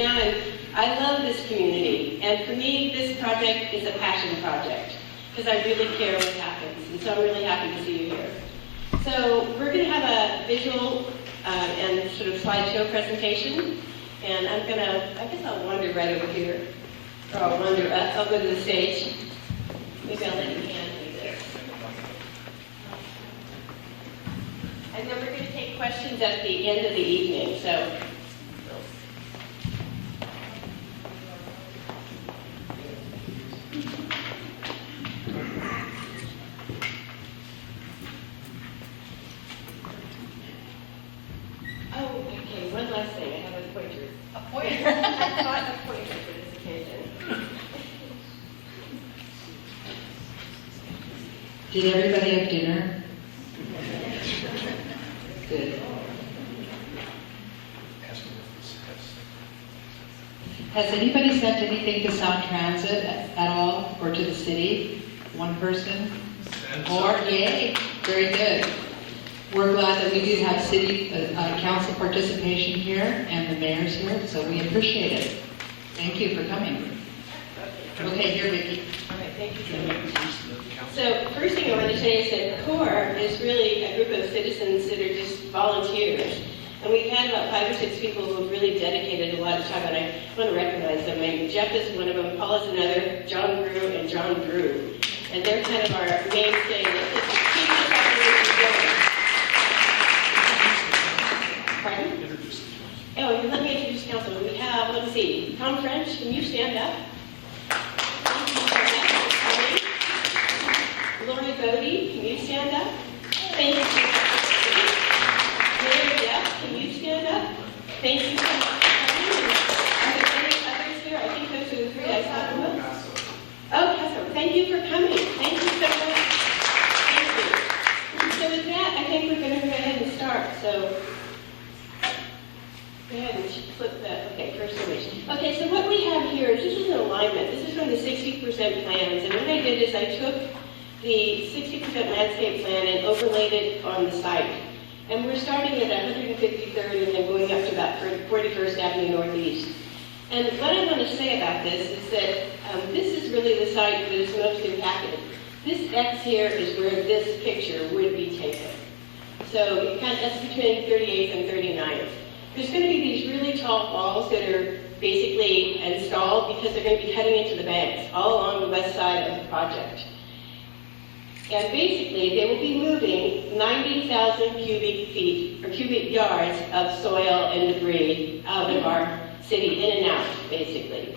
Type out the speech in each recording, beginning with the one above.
now, and I love this community. And for me, this project is a passion project because I really care what happens. And so I'm really happy to see you here. So we're going to have a visual and sort of slideshow presentation. And I'm going to, I guess I'll wander right over here. Or I'll wander up. I'll go to the stage. Maybe I'll let you hand me this. And then we're going to take questions at the end of the evening. So. Oh, okay, one last thing. I have a pointer. A pointer? I bought a pointer for this occasion. Did everybody have dinner? Good. Has anybody sent anything to Sound Transit at all, or to the city? One person? Or, yay, very good. We're glad that we do have city council participation here and the mayor's here, so we appreciate it. Thank you for coming. Okay, here, Vicki. All right, thank you so much. So first thing I want to tell you is that CORE is really a group of citizens that are just volunteers. And we've had about 5 or 6 people who have really dedicated a lot of time, and I want to recognize them. And Jeff is one of them, Paul is another, John Grew, and John Drew. And they're kind of our mainstay that keep this operation going. Pardon? Oh, let me introduce council. We have, let's see, Tom French, can you stand up? Lori Bodie, can you stand up? Thank you so much. Mary Jeff, can you stand up? Thank you so much for coming. Are there any others here? I think those are the 3 I saw the most. Oh, Casper, thank you for coming. Thank you so much. Thank you. So with that, I think we're going to go ahead and start. So go ahead and flip that. Okay, first image. Okay, so what we have here is this is an alignment. This is from the 60% plans. And what I did is I took the 60% landscape plan and overlaid it on the site. And we're starting at 153rd and then going up to about 41st Avenue Northeast. And what I want to say about this is that this is really the site that is most impacted. This X here is where this picture would be taken. So that's between 38th and 39th. There's going to be these really tall walls that are basically installed because they're going to be cutting into the banks all along the west side of the project. And basically, they will be moving 90,000 cubic yards of soil and debris out of our city, in and out, basically.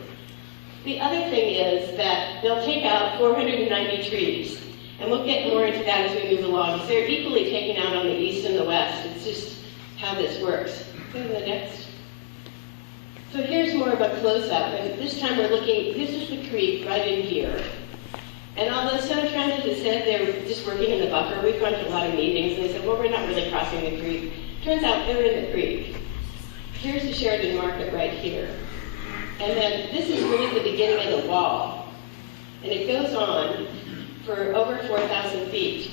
The other thing is that they'll take out 490 trees. And we'll get more into that as we move along. So they're equally taken out on the east and the west. It's just how this works. Go to the next. So here's more of a close-up. And this time we're looking, this is the creek right in here. And although Sound Transit has said they're just working in the buffer, we've gone to a lot of meetings, and they said, well, we're not really crossing the creek. Turns out they're in the creek. Here's the Sheridan Market right here. And then this is really the beginning of the wall. And it goes on for over 4,000 feet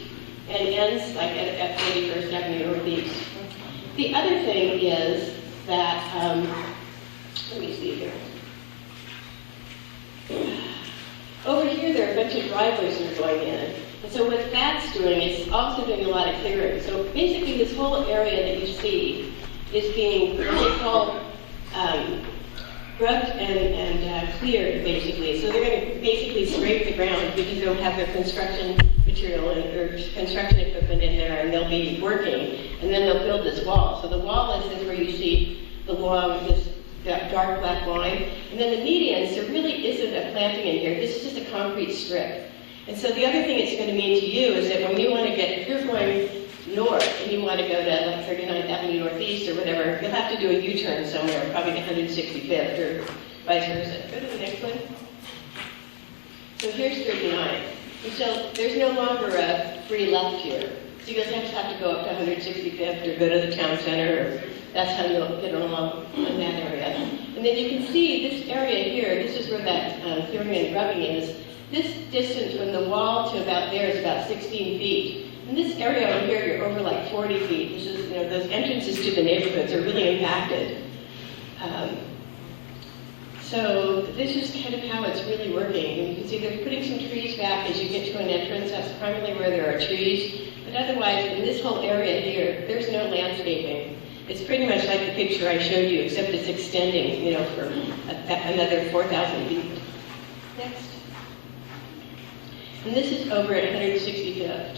and ends like at 41st Avenue Northeast. The other thing is that, let me see here. Over here, there are a bunch of driveways that are going in. And so what that's doing is also doing a lot of clearing. So basically, this whole area that you see is being what they call grubbed and cleared, basically. So they're going to basically scrape the ground because they don't have their construction material or construction equipment in there, and they'll be working, and then they'll build this wall. So the wall is where you see the long, that dark black line. And then the medians, there really isn't a planting in here. This is just a concrete strip. And so the other thing it's going to mean to you is that when you want to get, if you're going north and you want to go to like 39th Avenue Northeast or whatever, you'll have to do a U-turn somewhere, probably to 165th or vice versa. Go to the next one. So here's 39th. And so there's no longer a free left here. So you guys have to go up to 165th or go to the town center, or that's how you'll get along in that area. And then you can see this area here, this is where that clearing and grubbing is. This distance from the wall to about there is about 16 feet. In this area over here, you're over like 40 feet. This is, those entrances to the neighborhoods are really impacted. So this is kind of how it's really working. And you can see they're putting some trees back as you get to an entrance. That's primarily where there are trees. But otherwise, in this whole area here, there's no landscaping. It's pretty much like the picture I showed you, except it's extending, you know, for another 4,000 feet. Next. And this is over at 165th.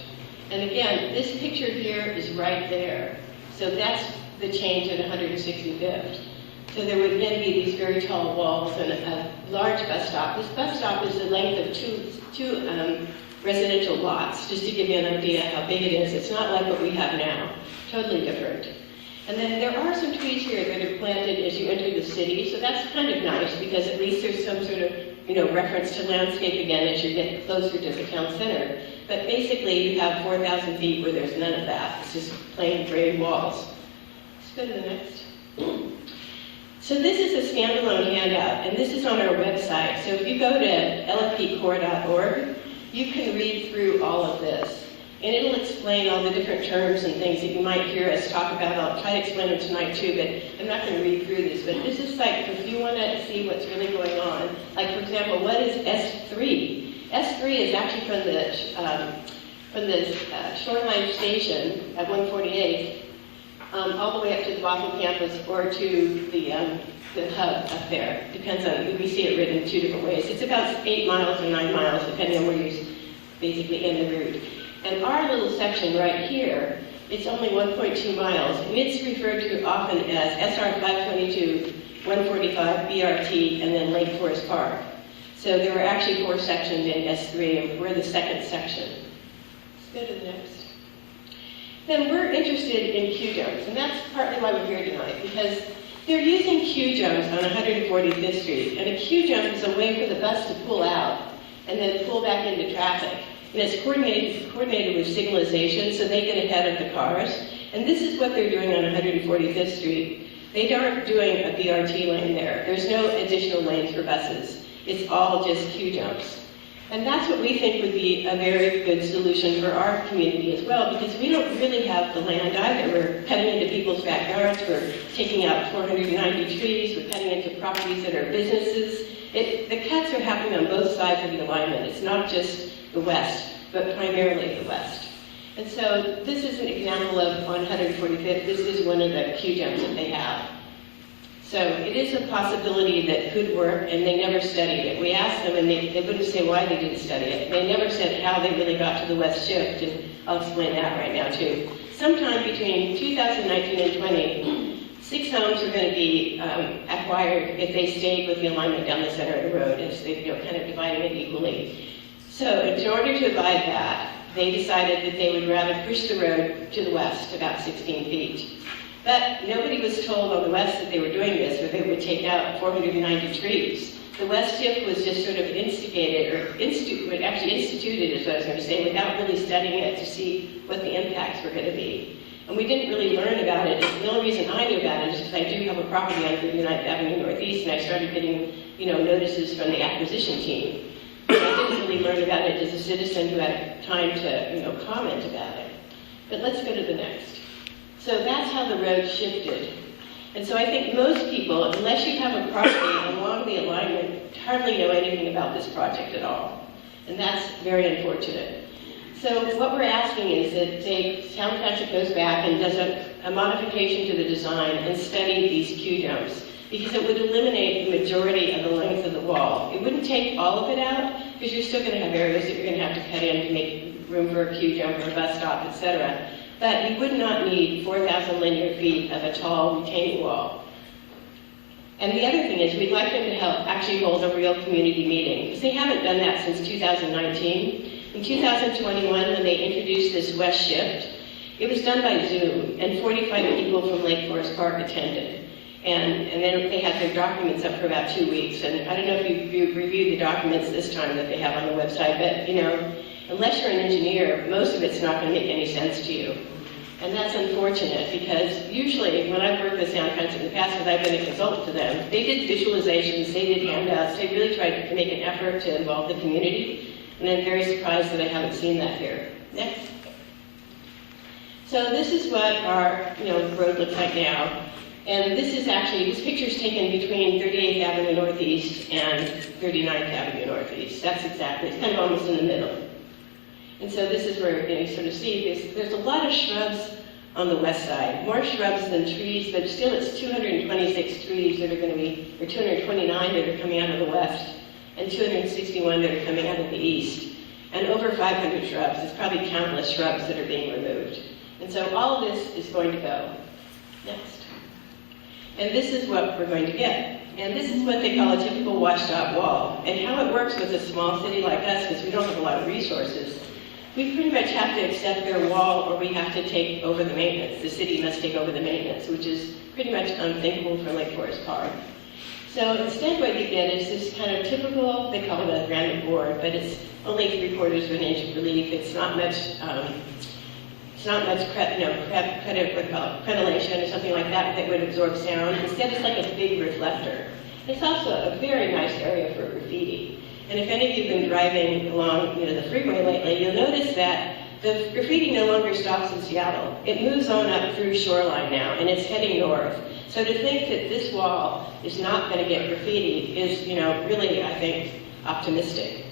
And again, this picture here is right there. So that's the change at 165th. So there would again be these very tall walls and a large bus stop. This bus stop is the length of two residential lots, just to give you an idea how big it is. It's not like what we have now, totally different. And then there are some trees here that are planted as you enter the city, so that's kind of nice because at least there's some sort of, you know, reference to landscape again as you get closer to the town center. But basically you have 4,000 feet where there's none of that. It's just plain gray walls. Let's go to the next. So this is a standalone handout, and this is on our website. So if you go to lfpcore.org, you can read through all of this. And it'll explain all the different terms and things that you might hear us talk about. I'll try to explain them tonight too, but I'm not going to read through this. But this is like, if you want to see what's really going on, like for example, what is S3? S3 is actually from the Shoreline Station at 148, all the way up to the Bothell campus or to the hub up there. Depends on, we see it written in two different ways. It's about 8 miles or 9 miles, depending on where you're basically in the route. And our little section right here, it's only 1.2 miles, and it's referred to often as SR 522, 145 BRT, and then Lake Forest Park. So there were actually 4 sections in S3, and we're the second section. Let's go to the next. Then we're interested in Q-jumps, and that's partly why we're here tonight, because they're using Q-jumps on 145th Street, and a Q-jump is a way for the bus to pull out and then pull back into traffic. And it's coordinated with signalization, so they get ahead of the cars. And this is what they're doing on 145th Street. They aren't doing a BRT lane there. There's no additional lanes for buses. It's all just Q-jumps. And that's what we think would be a very good solution for our community as well, because we don't really have the land either. We're cutting into people's backyards, we're taking out 490 trees, we're cutting into properties that are businesses. The cuts are happening on both sides of the alignment. It's not just the west, but primarily the west. And so this is an example of on 145th, this is one of the Q-jumps that they have. So it is a possibility that could work, and they never studied it. We asked them, and they wouldn't say why they didn't study it. They never said how they really got to the west shift, and I'll explain that right now too. Sometime between 2019 and 20, 6 homes are going to be acquired if they stayed with the alignment down the center of the road, as they kind of dividing it equally. So in order to avoid that, they decided that they would rather push the road to the west about 16 feet. But nobody was told on the west that they were doing this, or they would take out 490 trees. The west shift was just sort of instigated, or actually instituted is what I was going to say, without really studying it to see what the impacts were going to be. And we didn't really learn about it. The only reason I knew about it is because I do have a property on 39th Avenue Northeast, and I started getting, notices from the acquisition team. I didn't really learn about it as a citizen who had time to, comment about it. But let's go to the next. So that's how the road shifted. And so I think most people, unless you have a property along the alignment, hardly know anything about this project at all. And that's very unfortunate. So what we're asking is that Town Council goes back and does a modification to the design and study these Q-jumps, because it would eliminate the majority of the length of the wall. It wouldn't take all of it out, because you're still going to have areas that you're going to have to cut in to make room for a Q-jump or a bus stop, etc. But you would not need 4,000 linear feet of a tall retaining wall. And the other thing is, we'd like them to help actually hold a real community meeting, because they haven't done that since 2019. In 2021, when they introduced this west shift, it was done by Zoom, and 45 people from Lake Forest Park attended. And then they had their documents up for about 2 weeks. And I don't know if you've reviewed the documents this time that they have on the website, but unless you're an engineer, most of it's not going to make any sense to you. And that's unfortunate, because usually when I've worked with Sound Council in the past, because I've been a consultant to them, they did visualizations, they did handouts, they really tried to make an effort to involve the community. And I'm very surprised that I haven't seen that here. Next. So this is what our road looks like now. And this picture's taken between 38th Avenue Northeast and 39th Avenue Northeast. It's kind of almost in the middle. And so this is where you sort of see there's a lot of shrubs on the west side, more shrubs than trees, but still it's 226 trees that are going to be, or 229 that are coming out of the west, and 261 that are coming out of the east, and over 500 shrubs. It's probably countless shrubs that are being removed. And so all of this is going to go. Next. And this is what we're going to get. And this is what they call a typical washtop wall. And how it works with a small city like us, because we don't have a lot of resources, we pretty much have to accept their wall or we have to take over the maintenance. The city must take over the maintenance, which is pretty much unthinkable for Lake Forest Park. So instead what you get is this kind of typical, they call it a granite board, but it's only 3/4 of an inch of relief. It's not much crenellation or something like that would absorb sound. Instead, it's like a big reflector. It's also a very nice area for graffiti. And if any of you have been driving along the freeway lately, you'll notice that the graffiti no longer stops in Seattle. It moves on up through Shoreline now, and it's heading north. So to think that this wall is not going to get graffiti is, really, I think, optimistic.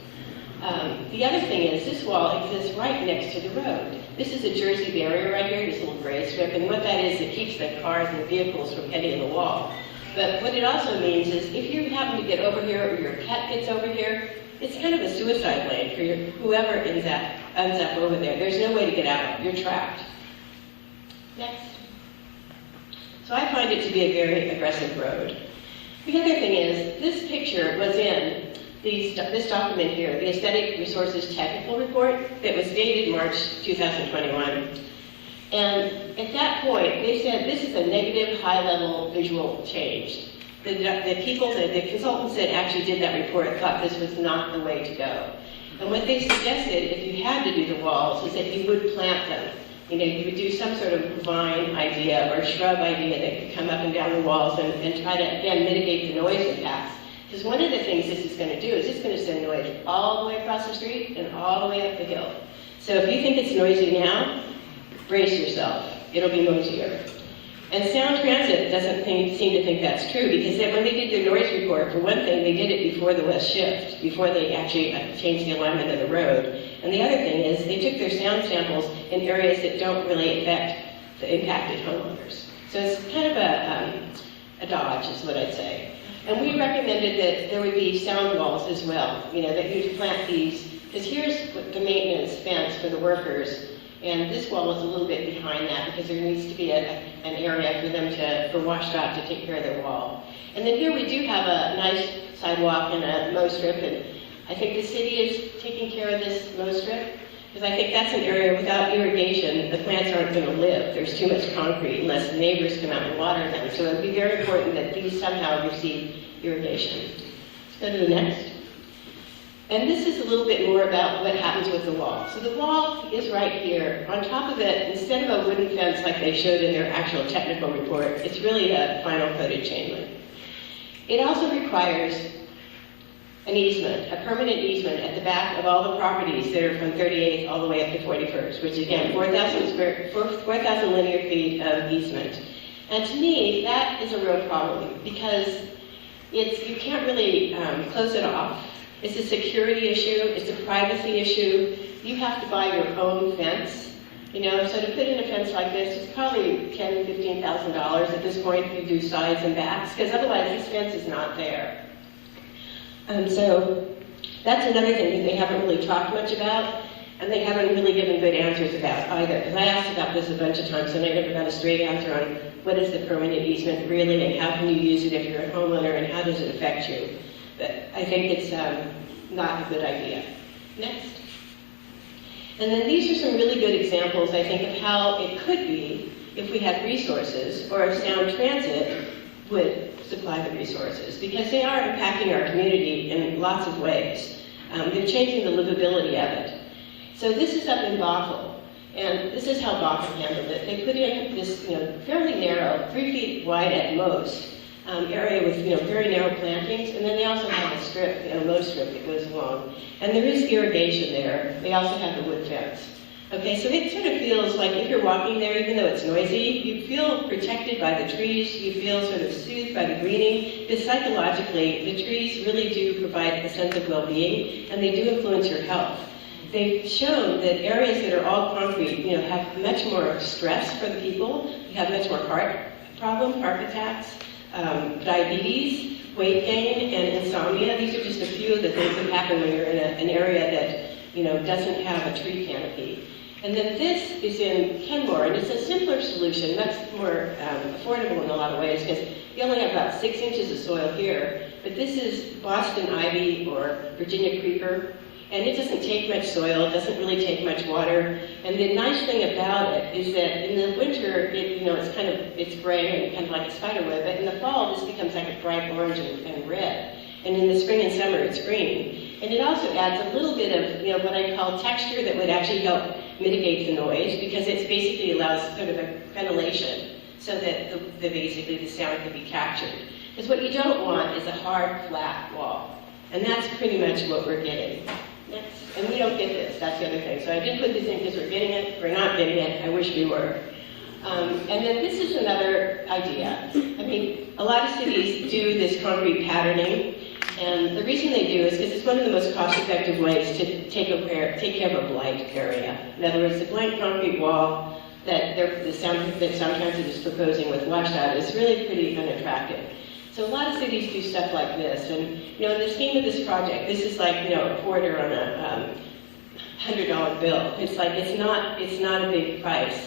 The other thing is this wall exists right next to the road. This is a Jersey barrier right here, this little gray strip, and what that is, it keeps the cars and vehicles from hitting the wall. But what it also means is if you happen to get over here or your pet gets over here, it's kind of a suicide lane for whoever ends up over there. There's no way to get out. You're trapped. Next. So I find it to be a very aggressive road. The other thing is, this picture was in this document here, the Aesthetic Resources Technical Report, that was dated March 2021. And at that point, they said this is a negative high-level visual change. The consultants that actually did that report thought this was not the way to go. And what they suggested, if you had to do the walls, is that you would plant them. You would do some sort of vine idea or shrub idea that could come up and down the walls and try to, again, mitigate the noise impacts. Because one of the things this is going to do is it's going to send noise all the way across the street and all the way up the hill. So if you think it's noisy now, brace yourself. It'll be noisier. And Sound Transit doesn't seem to think that's true, because when they did their noise report, for one thing, they did it before the west shift, before they actually changed the alignment of the road. And the other thing is they took their sound samples in areas that don't really affect the impacted homeowners. So it's kind of a dodge, is what I'd say. And we recommended that there would be sound walls as well, that you'd plant these, because here's the maintenance fence for the workers, and this wall is a little bit behind that because there needs to be an area for them for WashDOT to take care of their wall. And then here we do have a nice sidewalk and a mow strip, and I think the city is taking care of this mow strip, because I think that's an area without irrigation, the plants aren't going to live. There's too much concrete unless the neighbors come out and water them. So it would be very important that these somehow receive irrigation. Let's go to the next. And this is a little bit more about what happens with the wall. So the wall is right here. On top of it, instead of a wooden fence like they showed in their actual technical report, it's really a vinyl coated chain link. It also requires an easement, a permanent easement at the back of all the properties that are from 38th all the way up to 41st, which again, 4,000 linear feet of easement. And to me, that is a real problem, because you can't really close it off. It's a security issue, it's a privacy issue. You have to buy your own fence. So to put in a fence like this, it's probably $10,000 to $15,000 at this point if you do sides and backs, because otherwise this fence is not there. So that's another thing that they haven't really talked much about, and they haven't really given good answers about either. Because I asked about this a bunch of times, and I never got a straight answer on what is the permanent easement really, and how can you use it if you're a homeowner, and how does it affect you. But I think it's not a good idea. Next. And then these are some really good examples, I think, of how it could be if we had resources, or if Sound Transit would supply the resources, because they are impacting our community in lots of ways. They're changing the livability of it. So this is up in Bothell, and this is how Bothell handled it. They put in this fairly narrow, 3 feet wide at most, area with very narrow plantings, and then they also have a strip, mow strip that goes along. And there is irrigation there. They also have the wood fence. Okay, so it sort of feels like if you're walking there, even though it's noisy, you feel protected by the trees, you feel sort of soothed by the greening, because psychologically, the trees really do provide a sense of well-being, and they do influence your health. They've shown that areas that are all concrete, have much more stress for the people. You have much more heart problems, heart attacks, diabetes, weight gain, and insomnia. These are just a few of the things that happen when you're in an area that, doesn't have a tree canopy. And then this is in Kenmore, and it's a simpler solution, much more affordable in a lot of ways, because you only have about 6 inches of soil here, but this is Boston ivy or Virginia creeper, and it doesn't take much soil, it doesn't really take much water, and the nice thing about it is that in the winter, it's gray and kind of like a spider web, but in the fall, this becomes like a bright orange and red, and in the spring and summer, it's green. And it also adds a little bit of, what I call texture that would actually help mitigate the noise, because it basically allows sort of a ventilation so that basically the sound can be captured. Because what you don't want is a hard, flat wall. And that's pretty much what we're getting. Next. And we don't get this, that's the other thing. So I did put this in because we're getting it, we're not getting it, I wish we were. And then this is another idea. I mean, a lot of cities do this concrete patterning, and the reason they do is because it's one of the most cost-effective ways to take care of a blight area. In other words, the blank concrete wall that Sound Transit is proposing with washout is really pretty unattractive. So a lot of cities do stuff like this, and in the scheme of this project, this is like a quarter on a $100 bill. It's like it's not a big price.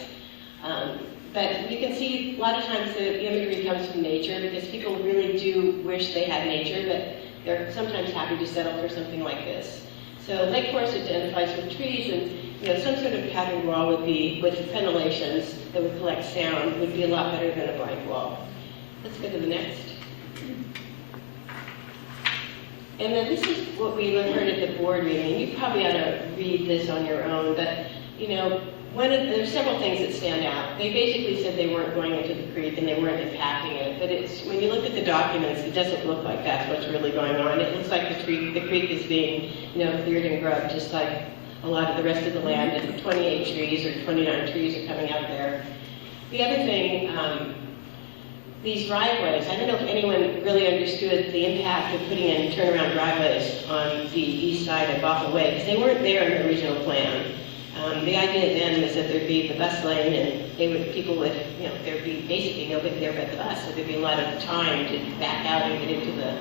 But you can see a lot of times the imagery comes from nature, because people really do wish they had nature, but they're sometimes happy to settle for something like this. So Lake Forest identifies with trees, and some sort of patterned wall would be, with ventilations that would collect sound, would be a lot better than a blank wall. Let's go to the next. And then this is what we heard at the board meeting. You probably ought to read this on your own, but there's several things that stand out. They basically said they weren't going into the creek and they weren't impacting it, but when you look at the documents, it doesn't look like that's what's really going on. It looks like the creek is being, cleared and grubbed, just like a lot of the rest of the land, and 28 trees or 29 trees are coming out of there. The other thing, these driveways, I don't know if anyone really understood the impact of putting in turnaround driveways on the east side of Bothell Way, because they weren't there in the original plan. The idea then was that there'd be the bus lane, and there'd be basically nobody there but the bus, so there'd be a lot of time to back out and get into the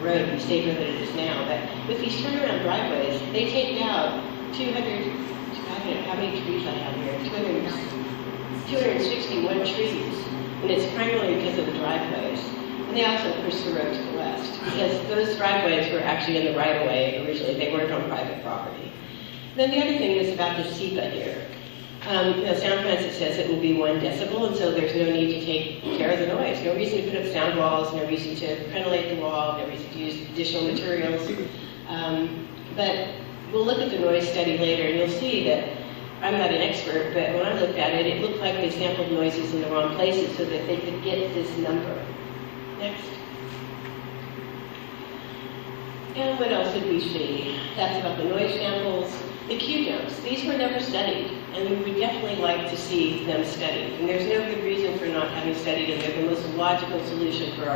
road and be safer than it is now. But with these turnaround driveways, they take out 200, I don't know how many trees I have here, 261 trees, and it's primarily because of the driveways. And they also push the road to the west, because those driveways were actually in the right-of-way originally, they weren't on private property. Then the other thing is about the SEPA here. Sound Transit says it will be 1 decibel, and so there's no need to take care of the noise. No reason to put up sound walls, no reason to ventilate the wall, no reason to use additional materials. But we'll look at the noise study later, and you'll see that I'm not an expert, but when I looked at it, it looked like they sampled noises in the wrong places so that they could get this number. Next. And what else did we see? That's about the noise samples. The Q jumps, these were never studied, and we would definitely like to see them studied. And there's no good reason for not having studied them. They're the most logical solution for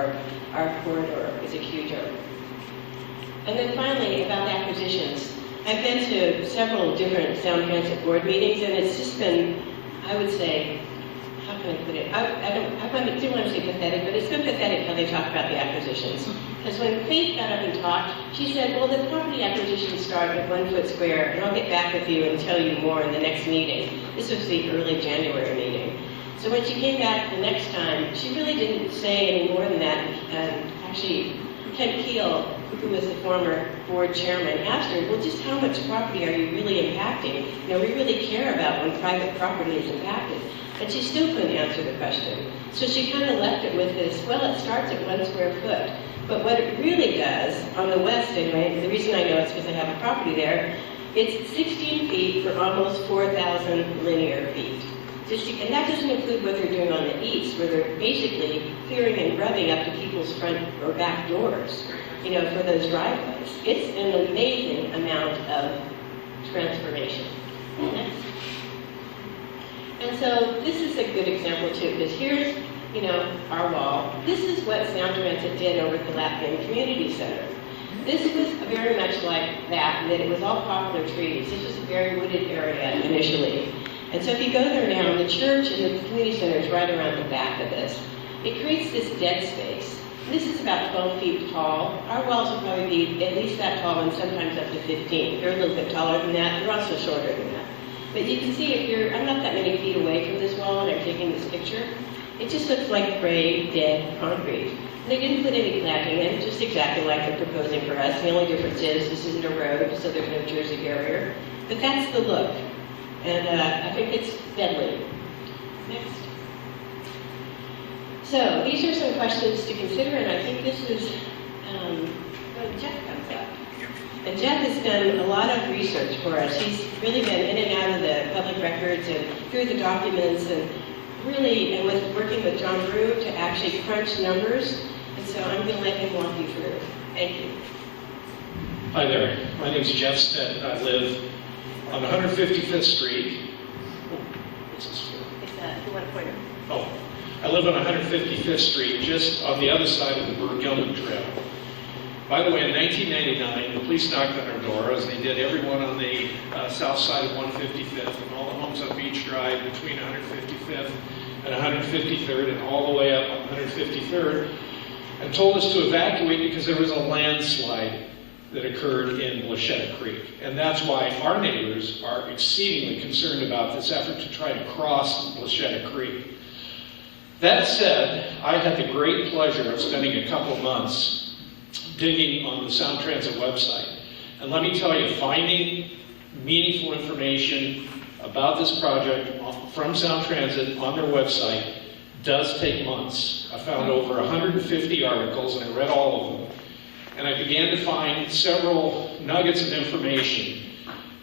our corridor is a Q jump. And then finally, about acquisitions. I've been to several different Sound Transit board meetings, and it's just been, I would say, how can I put it? I do want to say pathetic, but it's been pathetic how they talk about the acquisitions. Because when Faith got up and talked, she said, well, the property acquisitions start at 1 foot square, and I'll get back with you and tell you more in the next meeting. This was the early January meeting. So when she came back the next time, she really didn't say any more than that. And actually, Ken Keel, who was the former board chairman, asked her, well, just how much property are you really impacting? We really care about when private property is impacted. And she still couldn't answer the question. So she kind of left it with this, well, it starts at 1 square foot. But what it really does, on the west anyway, the reason I know it's because I have a property there, it's 16 feet for almost 4,000 linear feet. And that doesn't include what they're doing on the east, where they're basically clearing and grubbing up to people's front or back doors, for those driveways. It's an amazing amount of transformation. Next. And so this is a good example too, because here's, our wall. This is what Sound Transit did over at the Latvian Community Center. This was very much like that, in that it was all poplar trees. This was a very wooded area initially. And so if you go there now, the church and the community center is right around the back of this. It creates this dead space. This is about 12 feet tall. Our walls will probably be at least that tall and sometimes up to 15. They're a little bit taller than that. They're also shorter than that. But you can see I'm not that many feet away from this wall and I'm taking this picture. It just looks like gray, dead concrete. They didn't put any cladding in, just exactly like they're proposing for us. The only difference is this isn't a road, so there's no Jersey barrier. But that's the look. And I think it's deadly. Next. So these are some questions to consider, and I think this is when Jeff comes up. And Jeff has done a lot of research for us. He's really been in and out of the public records and through the documents and really, and with working with John Brew to actually crunch numbers. And so I'm going to let him walk you through. Thank you. Hi there. My name is Jeff Stead. I live on 155th Street. What's this for? You want a pointer? Oh. I live on 155th Street, just on the other side of the Burr-Gilman Trail. By the way, in 1999, the police knocked on our door, as they did everyone on the south side of 155th, and all the homes on Beach Drive between 155th and 153rd, and all the way up on 153rd, and told us to evacuate because there was a landslide that occurred in Blachetta Creek. And that's why our neighbors are exceedingly concerned about this effort to try to cross Blachetta Creek. That said, I had the great pleasure of spending a couple of months digging on the Sound Transit website. And let me tell you, finding meaningful information about this project from Sound Transit on their website does take months. I found over 150 articles, and I read all of them. And I began to find several nuggets of information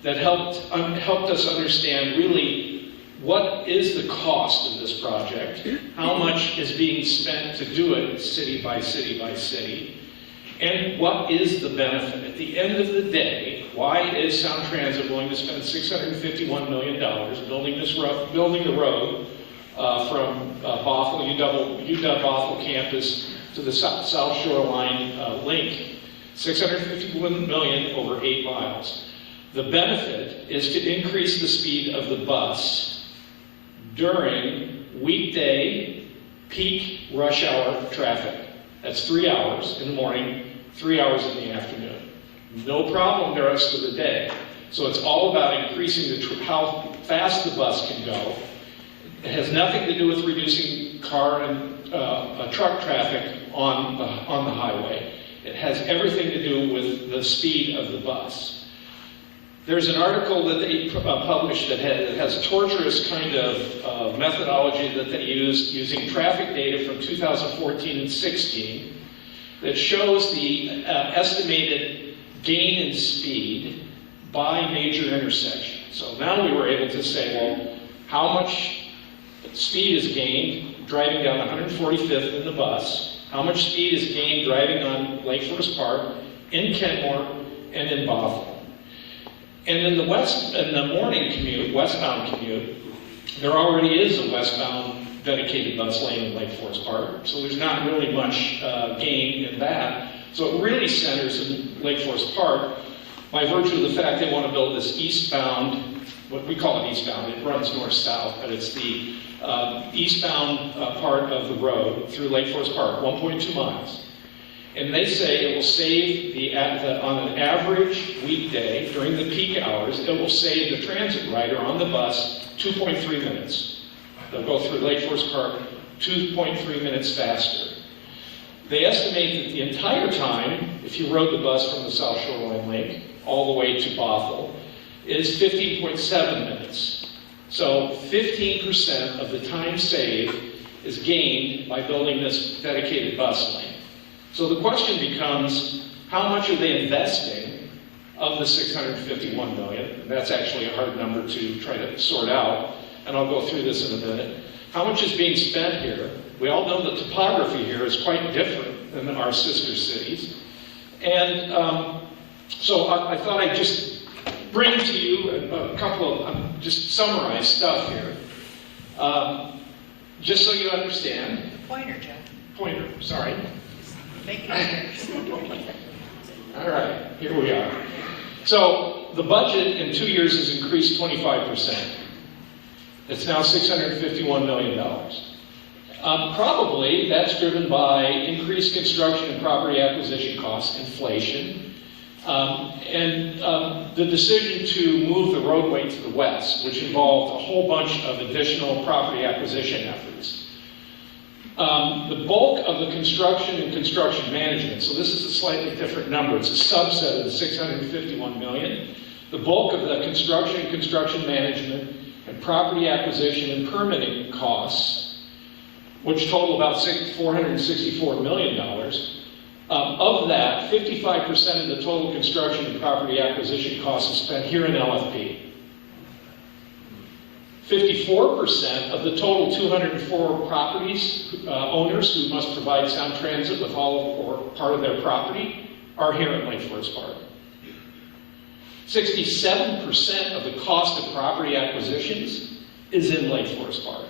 that helped us understand really what is the cost of this project, how much is being spent to do it city by city by city, and what is the benefit. At the end of the day, why is Sound Transit willing to spend $651 million building the road from Bothell, UW Bothell campus to the South Shoreline link? $651 million over 8 miles. The benefit is to increase the speed of the bus during weekday peak rush hour traffic. That's 3 hours in the morning, 3 hours in the afternoon. No problem the rest of the day. So it's all about increasing how fast the bus can go. It has nothing to do with reducing car and truck traffic on the highway. It has everything to do with the speed of the bus. There's an article that they published that has a torturous kind of methodology that they used using traffic data from 2014 and 16 that shows the estimated gain in speed by major intersection. So now we were able to say, well, how much speed is gained driving down 145th in the bus? How much speed is gained driving on Lake Forest Park, in Kenmore, and in Bothell? And in the morning commute, westbound commute, there already is a westbound dedicated bus lane in Lake Forest Park, so there's not really much gain in that. So it really centers in Lake Forest Park by virtue of the fact they want to build this eastbound, what we call it eastbound, it runs north-south, but it's the eastbound part of the road through Lake Forest Park, 1.2 miles. And they say it will save on an average weekday during the peak hours, it will save the transit rider on the bus 2.3 minutes. They'll go through Lake Forest Park 2.3 minutes faster. They estimate that the entire time, if you rode the bus from the South Shoreline Lake all the way to Bothell, is 15.7 minutes. So 15% of the time saved is gained by building this dedicated bus lane. So the question becomes, how much are they investing of the $651 million? And that's actually a hard number to try to sort out, and I'll go through this in a minute. How much is being spent here? We all know the topography here is quite different than our sister cities. And so I thought I'd just bring to you a couple of just summarize stuff here. Just so you understand. Pointer, Jeff. Pointer, sorry. Make it All right, here we are. So the budget in 2 years has increased 25%. It's now $651 million. Probably that's driven by increased construction and property acquisition costs, inflation, and the decision to move the roadway to the west, which involved a whole bunch of additional property acquisition efforts. The bulk of the construction and construction management, so this is a slightly different number, it's a subset of the $651 million. The bulk of the construction and construction management and property acquisition and permitting costs, which total about $464 million, of that, 55% of the total construction and property acquisition costs is spent here in LFP. 54% of the total 204 properties owners who must provide sound transit with all or part of their property are here in Lake Forest Park. 67% of the cost of property acquisitions is in Lake Forest Park.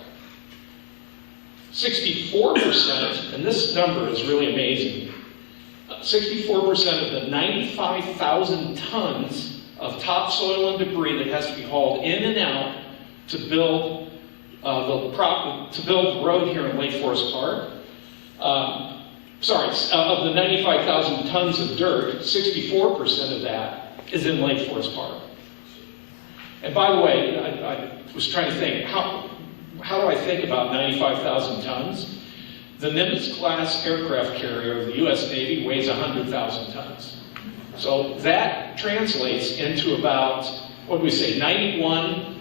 64%, and this number is really amazing, 64% of the 95,000 tons of topsoil and debris that has to be hauled in and out to build the road here in Lake Forest Park. Of the 95,000 tons of dirt, 64% of that is in Lake Forest Park. And by the way, I was trying to think, how do I think about 95,000 tons? The Nimitz-class aircraft carrier of the U.S. Navy weighs 100,000 tons. So that translates into about, 91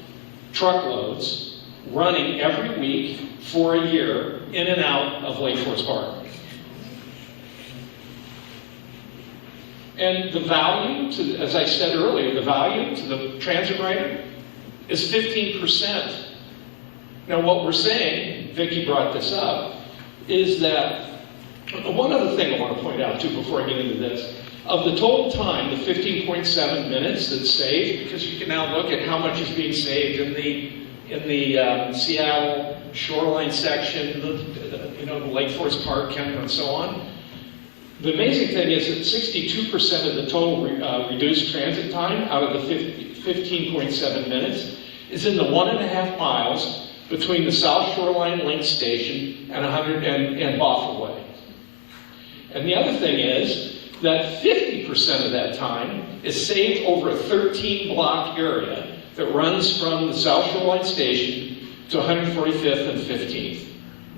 truckloads running every week for a year in and out of Lake Forest Park. And the value, as I said earlier, the value to the transit rider is 15%. Now what we're saying, Vicki brought this up, is that, one other thing I want to point out too before I get into this, of the total time, the 15.7 minutes that's saved, because you can now look at how much is being saved in the Seattle shoreline section, the Lake Forest Park, Kenmore, and so on. The amazing thing is that 62% of the total reduced transit time out of the 15.7 minutes is in the 1.5 miles between the South Shoreline Link Station and Bothell Way. And the other thing is that 50% of that time is saved over a 13-block area that runs from the South Shoreline Station to 145th and 15th.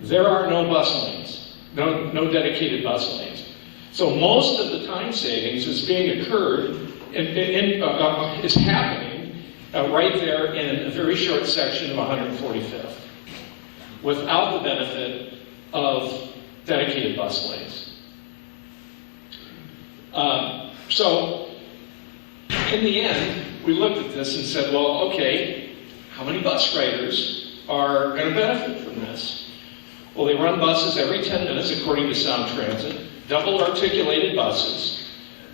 There are no bus lanes, no dedicated bus lanes. So most of the time savings is being is happening right there in a very short section of 145th, without the benefit of dedicated bus lanes. So, in the end, we looked at this and said, well, okay, how many bus riders are going to benefit from this? Well, they run buses every 10 minutes according to Sound Transit, double articulated buses.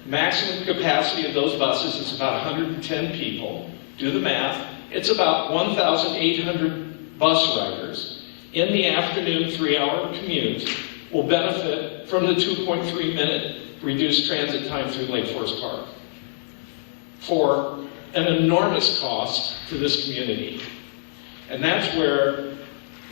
Maximum capacity of those buses is about 110 people. Do the math. It's about 1,800 bus riders in the afternoon 3-hour commute will benefit from the 2.3-minute reduced transit time through Lake Forest Park for an enormous cost to this community. And that's where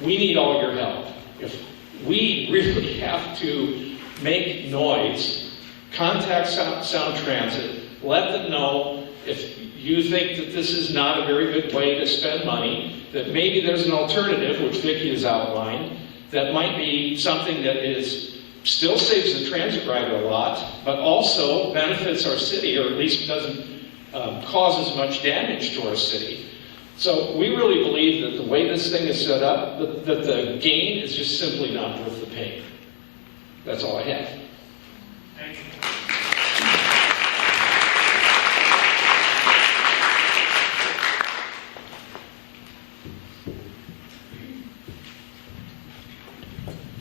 we need all your help. If we really have to make noise, contact Sound Transit, let them know if you think that this is not a very good way to spend money, that maybe there's an alternative, which Vicki has outlined, that might be something that still saves the transit rider a lot, but also benefits our city, or at least doesn't cause as much damage to our city. So we really believe that the way this thing is set up, that the gain is just simply not worth the pain. That's all I have. Thank you.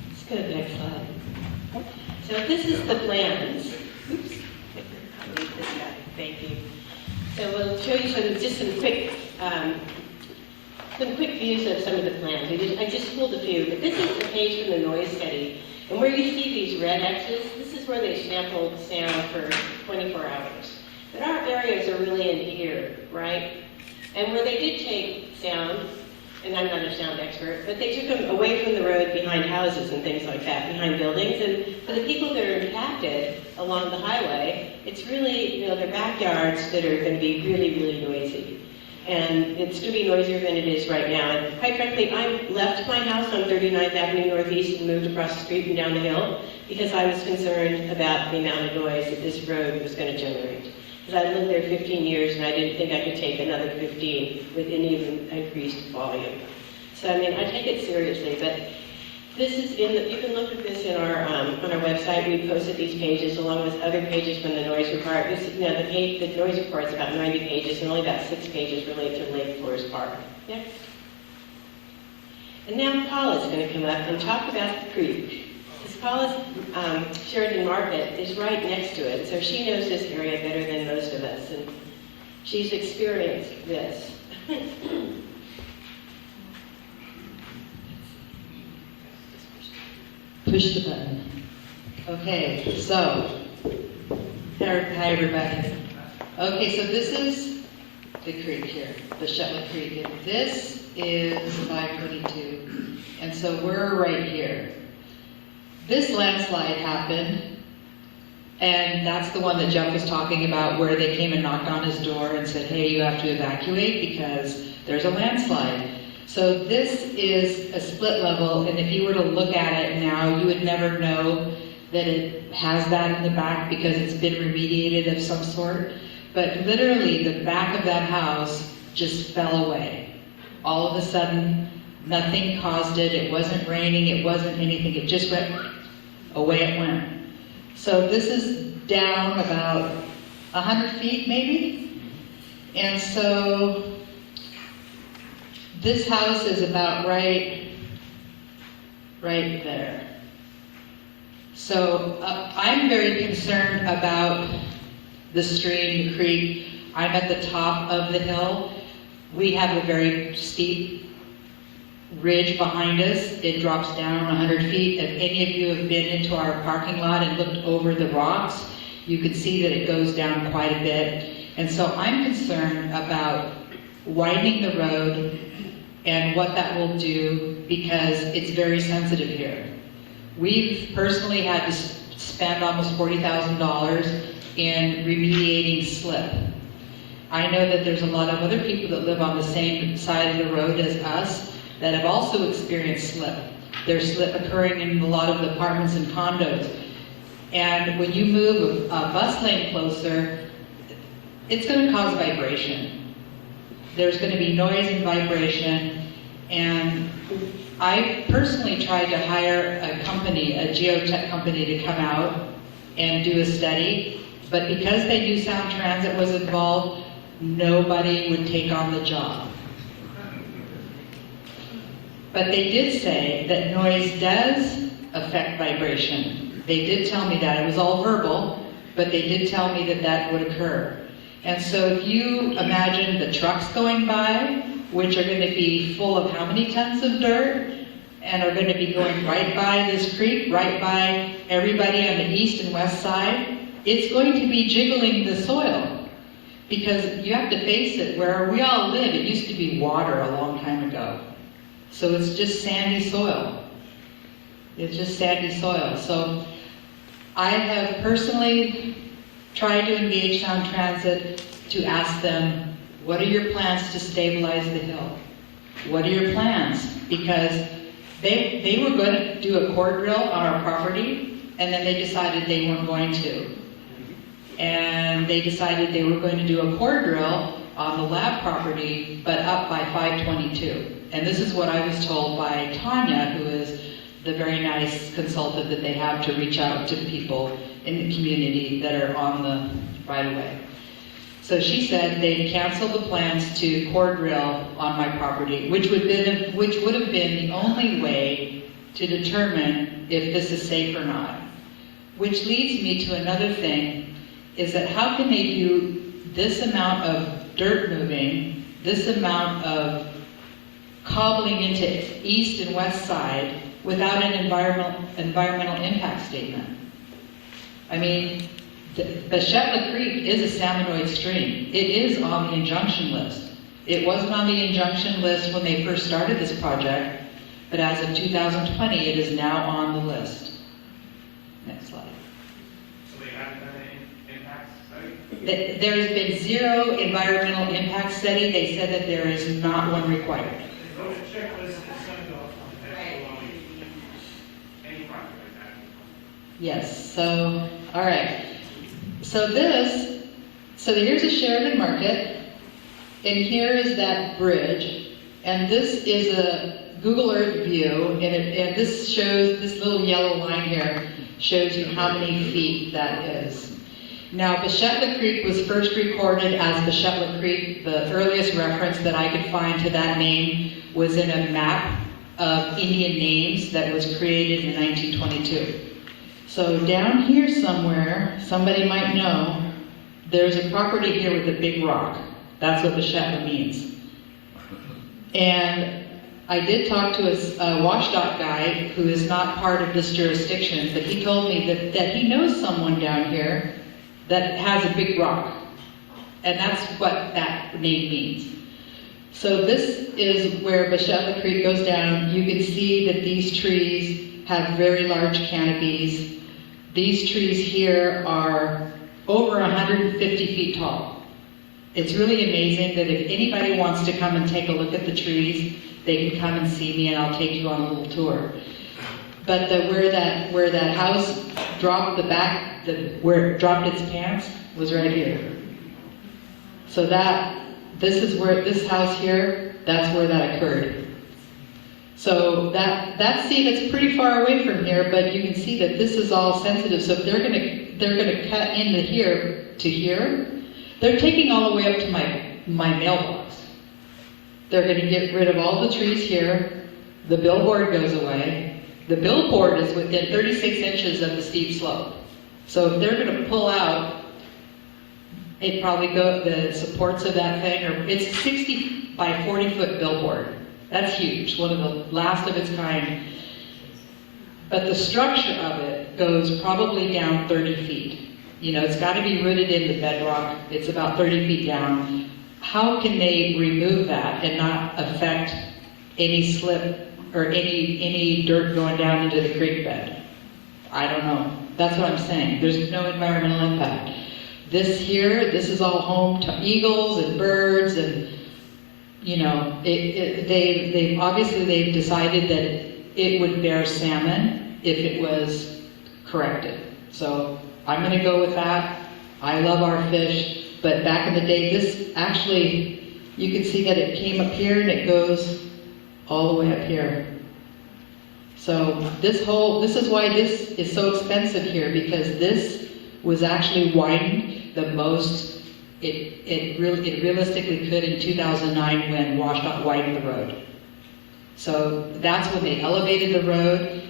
Let's go to the next slide. So this is the plans. Oops. I'll leave this guy. Thank you. So we'll show you just some quick some quick views of some of the plans. I just pulled a few, but this is the page from the noise study. And where you see these red X's, this is where they sampled sound for 24 hours. But our areas are really in here, right? And where they did take sound, and I'm not a sound expert, but they took them away from the road behind houses and things like that, behind buildings. And for the people that are impacted along the highway, it's really, their backyards that are going to be really, really noisy. And it's going to be noisier than it is right now. And quite frankly, I left my house on 39th Avenue Northeast and moved across the street and down the hill because I was concerned about the amount of noise that this road was going to generate. Because I lived there 15 years and I didn't think I could take another 15 with any even increased volume. So I mean, I take it seriously, but this is you can look at this on our website. We posted these pages along with other pages from the noise report. The noise report is about 90 pages and only about 6 pages relate to Lake Forest Park. Next. And now Paula's going to come up and talk about the creek. Paula's Sheridan Market is right next to it, so she knows this area better than most of us, and she's experienced this. Push the button. Okay, so, hi everybody. Okay, so this is the creek here, the Shetland Creek, and this is 522, and so we're right here. This landslide happened, and that's the one that Jeff was talking about, where they came and knocked on his door and said, hey, you have to evacuate because there's a landslide. So this is a split level, and if you were to look at it now, you would never know that it has that in the back because it's been remediated of some sort. But literally, the back of that house just fell away. All of a sudden, nothing caused it. It wasn't raining. It wasn't anything. It just went away. It went. So this is down about 100 feet, maybe. And so this house is about right there. So I'm very concerned about the stream, the creek. I'm at the top of the hill. We have a very steep ridge behind us. It drops down 100 feet. If any of you have been into our parking lot and looked over the rocks, you can see that it goes down quite a bit. And so I'm concerned about widening the road and what that will do because it's very sensitive here. We've personally had to spend almost $40,000 in remediating slip. I know that there's a lot of other people that live on the same side of the road as us that have also experienced slip. There's slip occurring in a lot of the apartments and condos. And when you move a bus lane closer, it's going to cause vibration. There's going to be noise and vibration. And I personally tried to hire a company, a geotech company, to come out and do a study. But because they knew Sound Transit was involved, nobody would take on the job. But they did say that noise does affect vibration. They did tell me that. It was all verbal, but they did tell me that that would occur. And so if you imagine the trucks going by, which are going to be full of how many tons of dirt, and are going to be going right by this creek, right by everybody on the east and west side, it's going to be jiggling the soil. Because you have to face it, where we all live, it used to be water a long time ago. So it's just sandy soil. It's just sandy soil. So I have personally tried to engage Sound Transit to ask them, what are your plans to stabilize the hill? What are your plans? Because they were going to do a core drill on our property, and then they decided they weren't going to. And they decided they were going to do a core drill on the lab property, but up by 522. And this is what I was told by Tanya, who is the very nice consultant that they have to reach out to people in the community that are on the right-of-way. So she said they canceled the plans to core drill on my property, which would have been the only way to determine if this is safe or not. Which leads me to another thing, is that how can they do this amount of dirt moving, this amount of cobbling into east and west side without an environmental impact statement. I mean, the Shetla Creek is a salmonoid stream. It is on the injunction list. It wasn't on the injunction list when they first started this project, but as of 2020, it is now on the list. Next slide. So they haven't done any impact study? There has been zero environmental impact study. They said that there is not one required. The OSHA checklist is going to go up on that. Any project like that. Yes, so, all right. So here's a Sheridan Market, and here is that bridge, and this is a Google Earth view, and this shows, this little yellow line here shows you how many feet that is. Now, Beshetla Creek was first recorded as Beshetla Creek. The earliest reference that I could find to that name was in a map of Indian names that was created in 1922. So down here somewhere, somebody might know, there's a property here with a big rock. That's what Beshetla means. And I did talk to a WashDOT guy who is not part of this jurisdiction, but he told me that he knows someone down here that has a big rock. And that's what that name means. So this is where Beshetla Creek goes down. You can see that these trees have very large canopies. These trees here are over 150 feet tall. It's really amazing that if anybody wants to come and take a look at the trees, they can come and see me and I'll take you on a little tour. But where that house dropped where it dropped its pants was right here. So this is where, this house here, that's where that occurred. So that's pretty far away from here, but you can see that this is all sensitive. So if they're gonna cut into here to here, they're taking all the way up to my mailbox. They're gonna get rid of all the trees here. The billboard goes away. The billboard is within 36 inches of the steep slope. So if they're gonna pull out, it probably the supports of that thing, or it's a 60 by 40 foot billboard. That's huge, one of the last of its kind. But the structure of it goes probably down 30 feet. You know, it's got to be rooted in the bedrock. It's about 30 feet down. How can they remove that and not affect any slip or any dirt going down into the creek bed? I don't know. That's what I'm saying. There's no environmental impact. This is all home to eagles and birds, and you know, they've obviously decided that it would bear salmon if it was corrected. So I'm going to go with that. I love our fish, but back in the day, this actually, you can see that it came up here and it goes all the way up here. So this is why this is so expensive here, because this was actually widened the most it realistically could in 2009 when WashDOT widened the road. So that's when they elevated the road.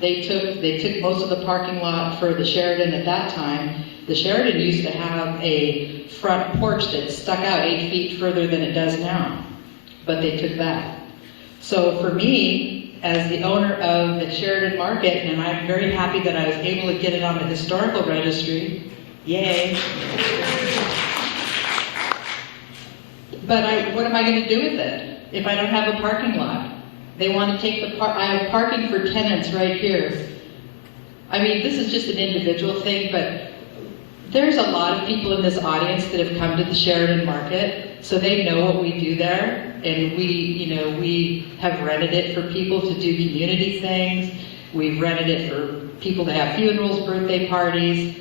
They took most of the parking lot for the Sheridan at that time. The Sheridan used to have a front porch that stuck out 8 feet further than it does now, but they took that. So for me, as the owner of the Sheridan Market, and I'm very happy that I was able to get it on the historical registry, yay. But what am I going to do with it if I don't have a parking lot? They want to take I have parking for tenants right here. I mean, this is just an individual thing, but there's a lot of people in this audience that have come to the Sheridan Market, so they know what we do there, and we have rented it for people to do community things. We've rented it for people to have funerals, birthday parties.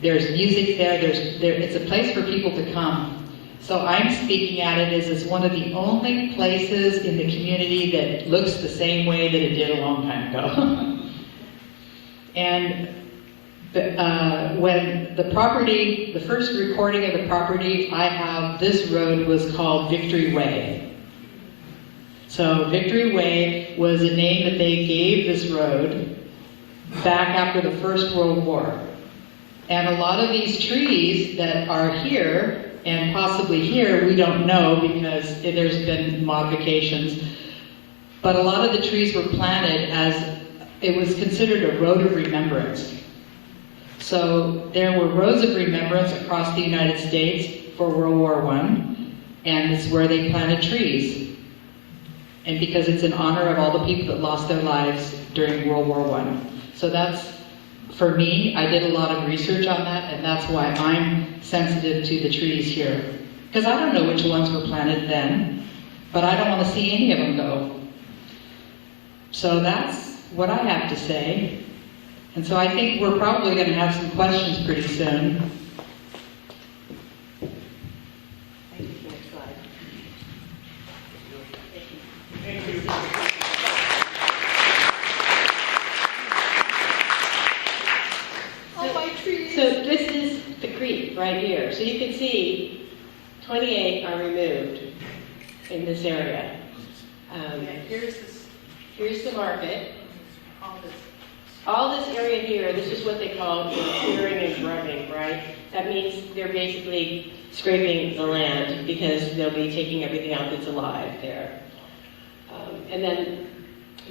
There's music there. It's a place for people to come. So I'm speaking at it as one of the only places in the community that looks the same way that it did a long time ago. And when the first recording of the property I have, this road was called Victory Way. So Victory Way was a name that they gave this road back after the First World War. And a lot of these trees that are here and possibly here, we don't know because there's been modifications. But a lot of the trees were planted as, it was considered a road of remembrance. So there were roads of remembrance across the United States for World War I, and it's where they planted trees. And because it's in honor of all the people that lost their lives during World War I. So that's, for me, I did a lot of research on that, and that's why I'm sensitive to the trees here. Because I don't know which ones were planted then, but I don't want to see any of them go. So that's what I have to say. And so I think we're probably going to have some questions pretty soon. Next slide. Thank you. So this is the creek right here. So you can see 28 are removed in this area. Here's the market. All this area here, this is what they call clearing and grubbing, right? That means they're basically scraping the land because they'll be taking everything out that's alive there. And then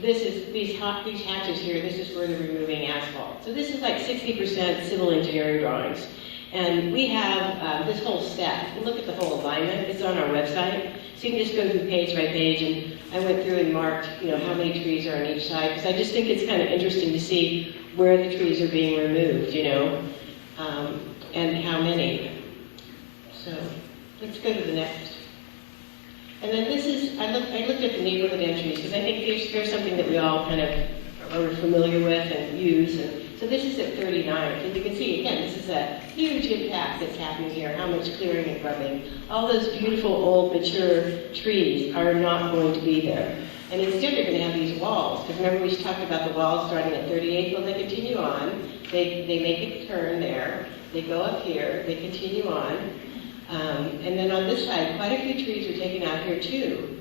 this is these hatches here, this is where they're removing asphalt. So this is like 60% civil engineering drawings. And we have this whole stack. Look at the whole alignment. It's on our website. So you can just go through page by page. And I went through and marked, how many trees are on each side. Because I just think it's kind of interesting to see where the trees are being removed, and how many. So let's go to the next. And then this is, I looked at the neighborhood entries because I think there's something that we all kind of are familiar with and use. And so this is at 39th, and you can see, again, this is a huge impact that's happening here, how much clearing and grubbing. All those beautiful, old, mature trees are not going to be there. And instead they're going to have these walls, because remember we talked about the walls starting at 38th, well, they continue on. They make a turn there, they go up here, they continue on. And then on this side, quite a few trees are taken out here too,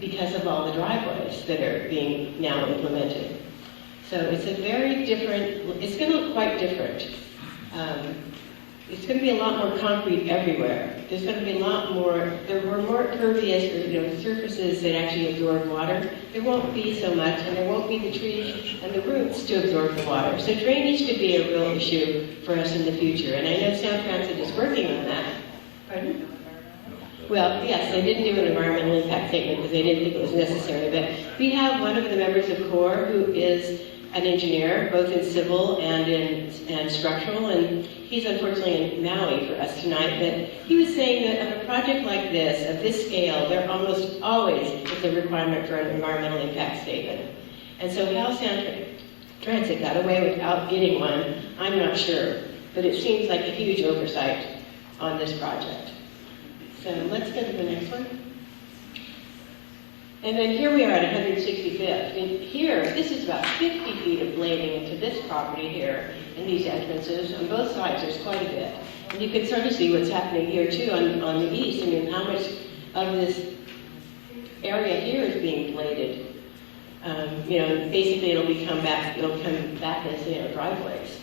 because of all the driveways that are being now implemented. So it's a very different, it's going to look quite different. It's going to be a lot more concrete everywhere. There's going to be a lot more, there were more pervious, surfaces that actually absorb water. There won't be so much, and there won't be the trees and the roots to absorb the water. So drainage could be a real issue for us in the future, and I know Sound Transit is working on that. Pardon? Well, yes, they didn't do an environmental impact statement because they didn't think it was necessary, but we have one of the members of CORE who is an engineer, both in civil and structural, and he's unfortunately in Maui for us tonight, but he was saying that on a project like this, of this scale, there almost always is a requirement for an environmental impact statement. And so how Sound Transit got away without getting one, I'm not sure, but it seems like a huge oversight on this project. So let's go to the next one. And then here we are at 165th. And here, this is about 50 feet of blading into this property here, in these entrances. On both sides, there's quite a bit. And you can sort of see what's happening here, too, on the east. I mean, how much of this area here is being bladed. Basically it'll come back as, driveways.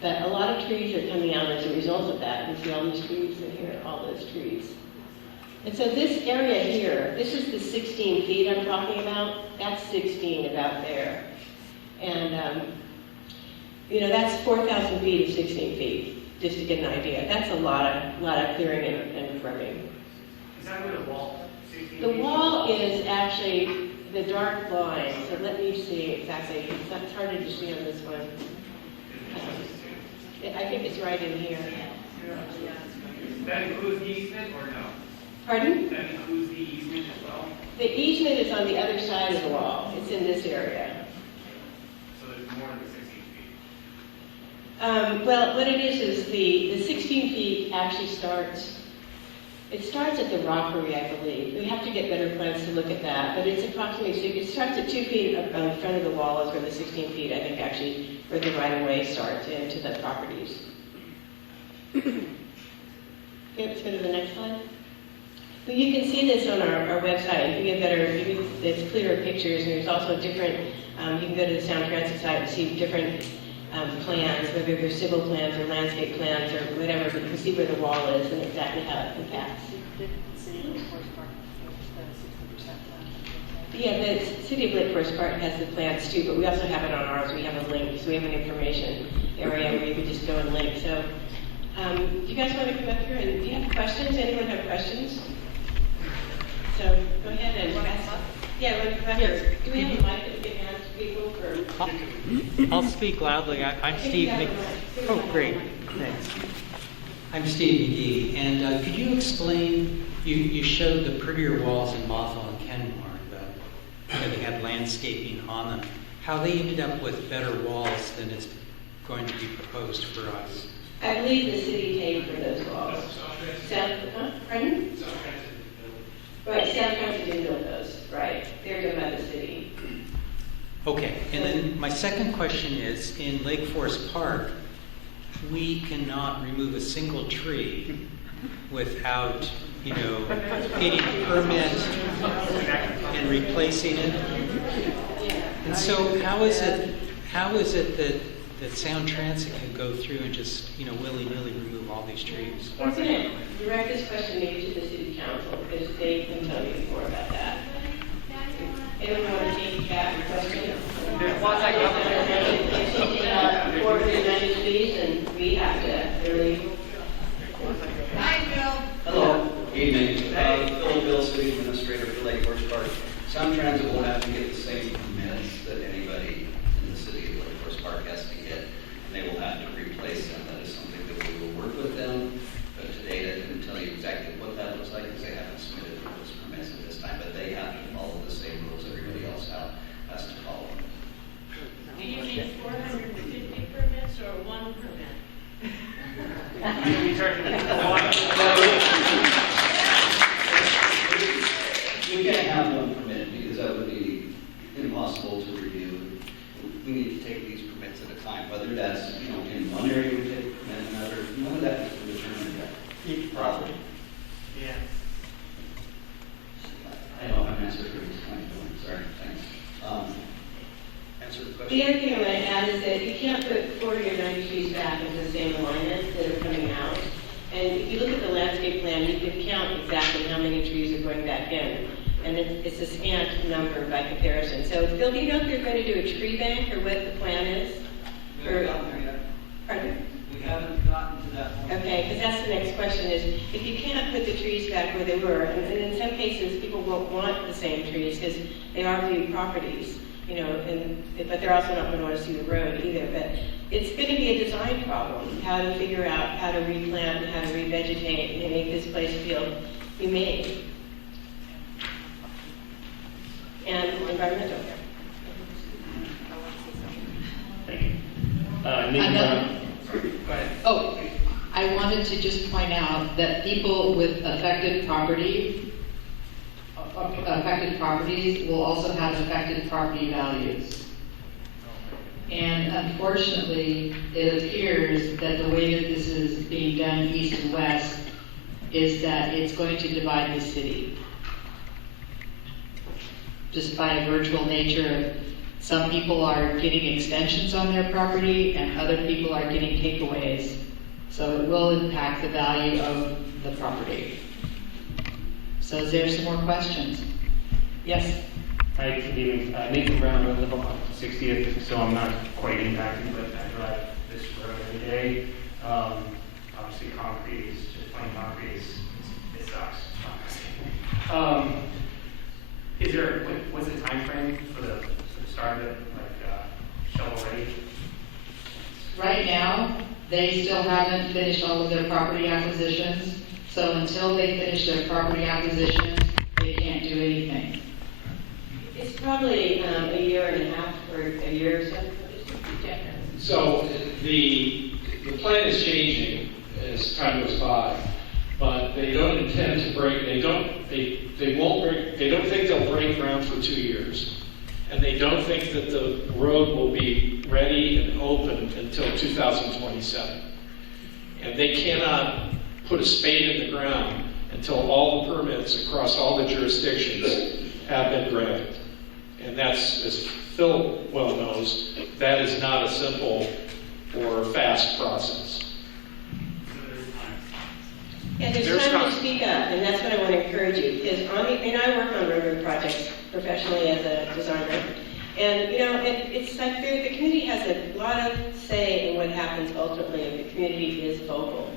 But a lot of trees are coming out as a result of that. You see all these trees in here, all those trees. And so this area here, this is the 16 feet I'm talking about. That's 16 about there. And, that's 4,000 feet of 16 feet, just to get an idea. That's a lot of clearing and grubbing. Is that where the wall? The wall is actually the dark line. So let me see exactly. It's hard to see on this one. I think it's right in here. Does that include the easement or no? Pardon? Does that include the easement as well? The easement is on the other side of the wall. It's in this area. So there's more than 16 feet? Well, what it is the 16 feet actually starts at the rockery, I believe. We have to get better plans to look at that, but it's approximately, it starts at 2 feet in front of the wall is where the 16 feet, I think, actually, where the right-of-way starts into the properties. Okay, let's go to the next slide. But you can see this on our website. You get there's clearer pictures, and there's also different, you can go to the Sound Transit site and see different plans, whether they're civil plans or landscape plans or whatever, but you can see where the wall is and exactly how it impacts. Yeah, the City of Lake Forest Park has the plans too, but we also have it on ours. We have a link, so we have an information area where you can just go and link. So, do you guys want to come up here and do you have questions? Anyone have questions? So, go ahead and ask. Yeah, want to come up here. Do we have a mic that we can hand to people for? I'll speak loudly. I'm Steve. Oh, great. Thanks. I'm Steve McGee, and could you explain? You showed the prettier walls in Bothell and Kenmore. They had landscaping on them. How they ended up with better walls than is going to be proposed for us? I believe the city paid for those walls. Pardon? Right, South Transit didn't build those. Right, they're done by the city. Okay, and then my second question is, in Lake Forest Park, we cannot remove a single tree without, getting a permit and replacing it. And so how is it that Sound Transit can go through and just, willy-nilly remove all these trees? I'm going to direct this question maybe to the city council because they can tell you more about that. Anyone want to take back a question? If 490 trees, and we have to really. Hi, Bill. Hello. Evening. Bill, City Administrator for Lake Forest Park. Sound Transit will have to get the same permits that anybody in the city of Lake Forest Park has to get, and they will have to replace them. That is something that we will work with them. But to date, I couldn't tell you exactly what that looks like because they haven't submitted those permits at this time. But they have to follow the same rules everybody else has to follow. Do you need 450 permits or one permit? We can't have one permit because that would be impossible to review. We need to take these permits at a time, whether that's, in one area we take a permit, another, none of that is determined yet. Each property? Yeah. I don't have an answer for this point, sorry, thanks. Answer the question. The other thing I want to add is that you can't put 40 or 90 trees back into the same alignment that are coming out. And if you look at the landscape plan, you can count exactly how many trees are going back in. And it's a scant number by comparison. So, Phil, do you know if you're going to do a tree bank or what the plan is? We haven't gotten there yet. Pardon? We haven't gotten to that point. Okay, because that's the next question is, if you can't put the trees back where they were, and in some cases people won't want the same trees because they are viewed properties, but they're also not going to want to see the road either. But it's going to be a design problem, how to figure out how to replant, how to revegetate, and make this place feel humane and environmental. Thank you. Oh, I wanted to just point out that people with affected properties will also have affected property values. And unfortunately, it appears that the way that this is being done east and west is that it's going to divide the city. Just by a virtual nature of some people are getting extensions on their property and other people are getting takeaways. So it will impact the value of the property. So is there some more questions? Yes? Hi, good evening. Nathan Brown, I live on 60th, so I'm not quite impacted, but I drive this road every day. Obviously, concrete is just plain concrete. It sucks. Is there what's the time frame for the start of it, shovel ready? Right now, they still haven't finished all of their property acquisitions. So until they finish their property acquisitions, they can't do anything. It's probably a year and a half or a year or so. So the plan is changing as time goes by, but they don't intend to break. They don't think they'll break ground for 2 years, and they don't think that the road will be ready and open until 2027. And they cannot put a spade in the ground until all the permits across all the jurisdictions have been granted. And that's, as Phil well knows, that is not a simple or fast process. Yeah, there's There's time time. to speak up, and that's what I want to encourage you, because I work on railroad projects professionally as a designer, and, it's like the community has a lot of say in what happens ultimately if the community is vocal.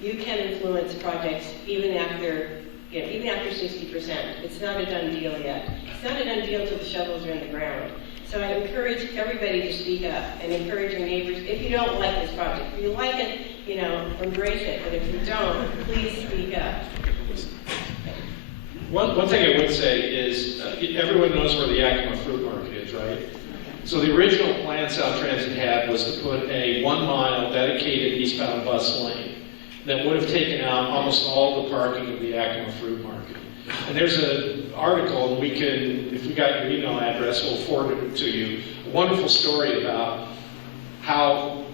You can influence projects even after 60%. It's not a done deal yet. It's not a done deal till the shovels are in the ground. So I encourage everybody to speak up and encourage your neighbors. If you don't like this project, if you like it, embrace it. But if you don't, please speak up. One thing I would say is, everyone knows where the Yakima Fruit Market is, right? So the original plan Sound Transit had was to put a 1-mile dedicated eastbound bus lane that would have taken out almost all the parking of the Yakima Fruit Market. And there's an article, and we can, if we got your email address, we'll forward it to you. A wonderful story about how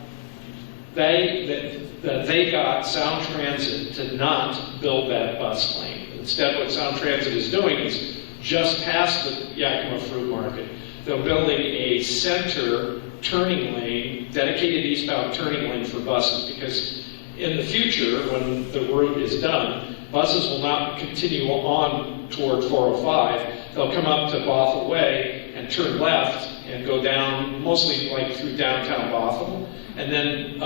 they got Sound Transit to not build that bus lane. Instead, what Sound Transit is doing is just past the Yakima Fruit Market, they're building a center turning lane, dedicated eastbound turning lane for buses, because in the future, when the route is done, buses will not continue on toward 405. They'll come up to Bothell Way and turn left and go down, mostly like through downtown Bothell, and then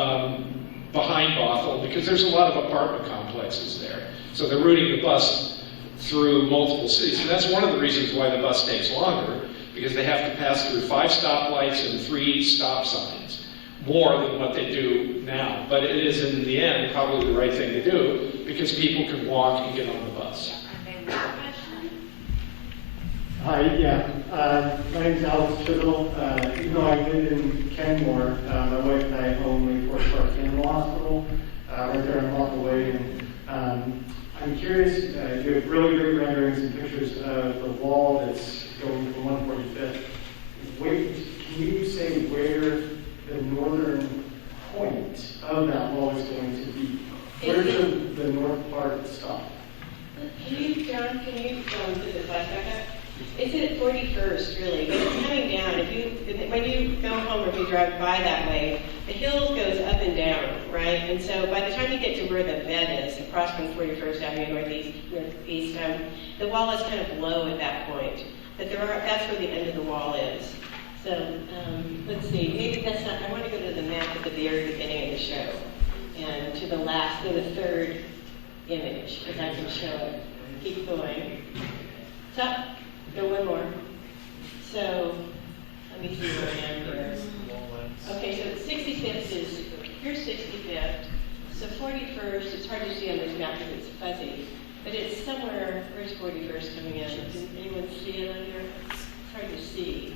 behind Bothell, because there's a lot of apartment complexes there. So they're routing the bus through multiple cities. And that's one of the reasons why the bus takes longer, because they have to pass through 5 stoplights and 3 stop signs, more than what they do now. But it is, in the end, probably the right thing to do, because people can walk and get on the bus. Hi, my name's Alex Chisel. Even though I live in Kenmore, my wife and I own Lake Forest Park Animal Hospital, right there on Bothell Way. And I'm curious, you have really great renderings and pictures of the wall that's going from 145th. Can you say where the northern point of that wall is going to be? Where does the north part stop? Can you put the flash back up? It's at 41st, really, but it's coming down. When you go home or if you drive by that way, the hill goes up and down, right? And so by the time you get to where the bed is, across from 41st Avenue northeast, the wall is kind of low at that point. But that's where the end of the wall is. So let's see, maybe that's not, I want to go to the map at the very beginning of the show. And to the third image, because I can show it. Keep going. Stop. Go one more. So, let me see where I am here. Okay, so 65th is, here's 65th. So 41st, it's hard to see on this map because it's fuzzy. But it's somewhere, where's 41st coming in? Can anyone see it on here? It's hard to see.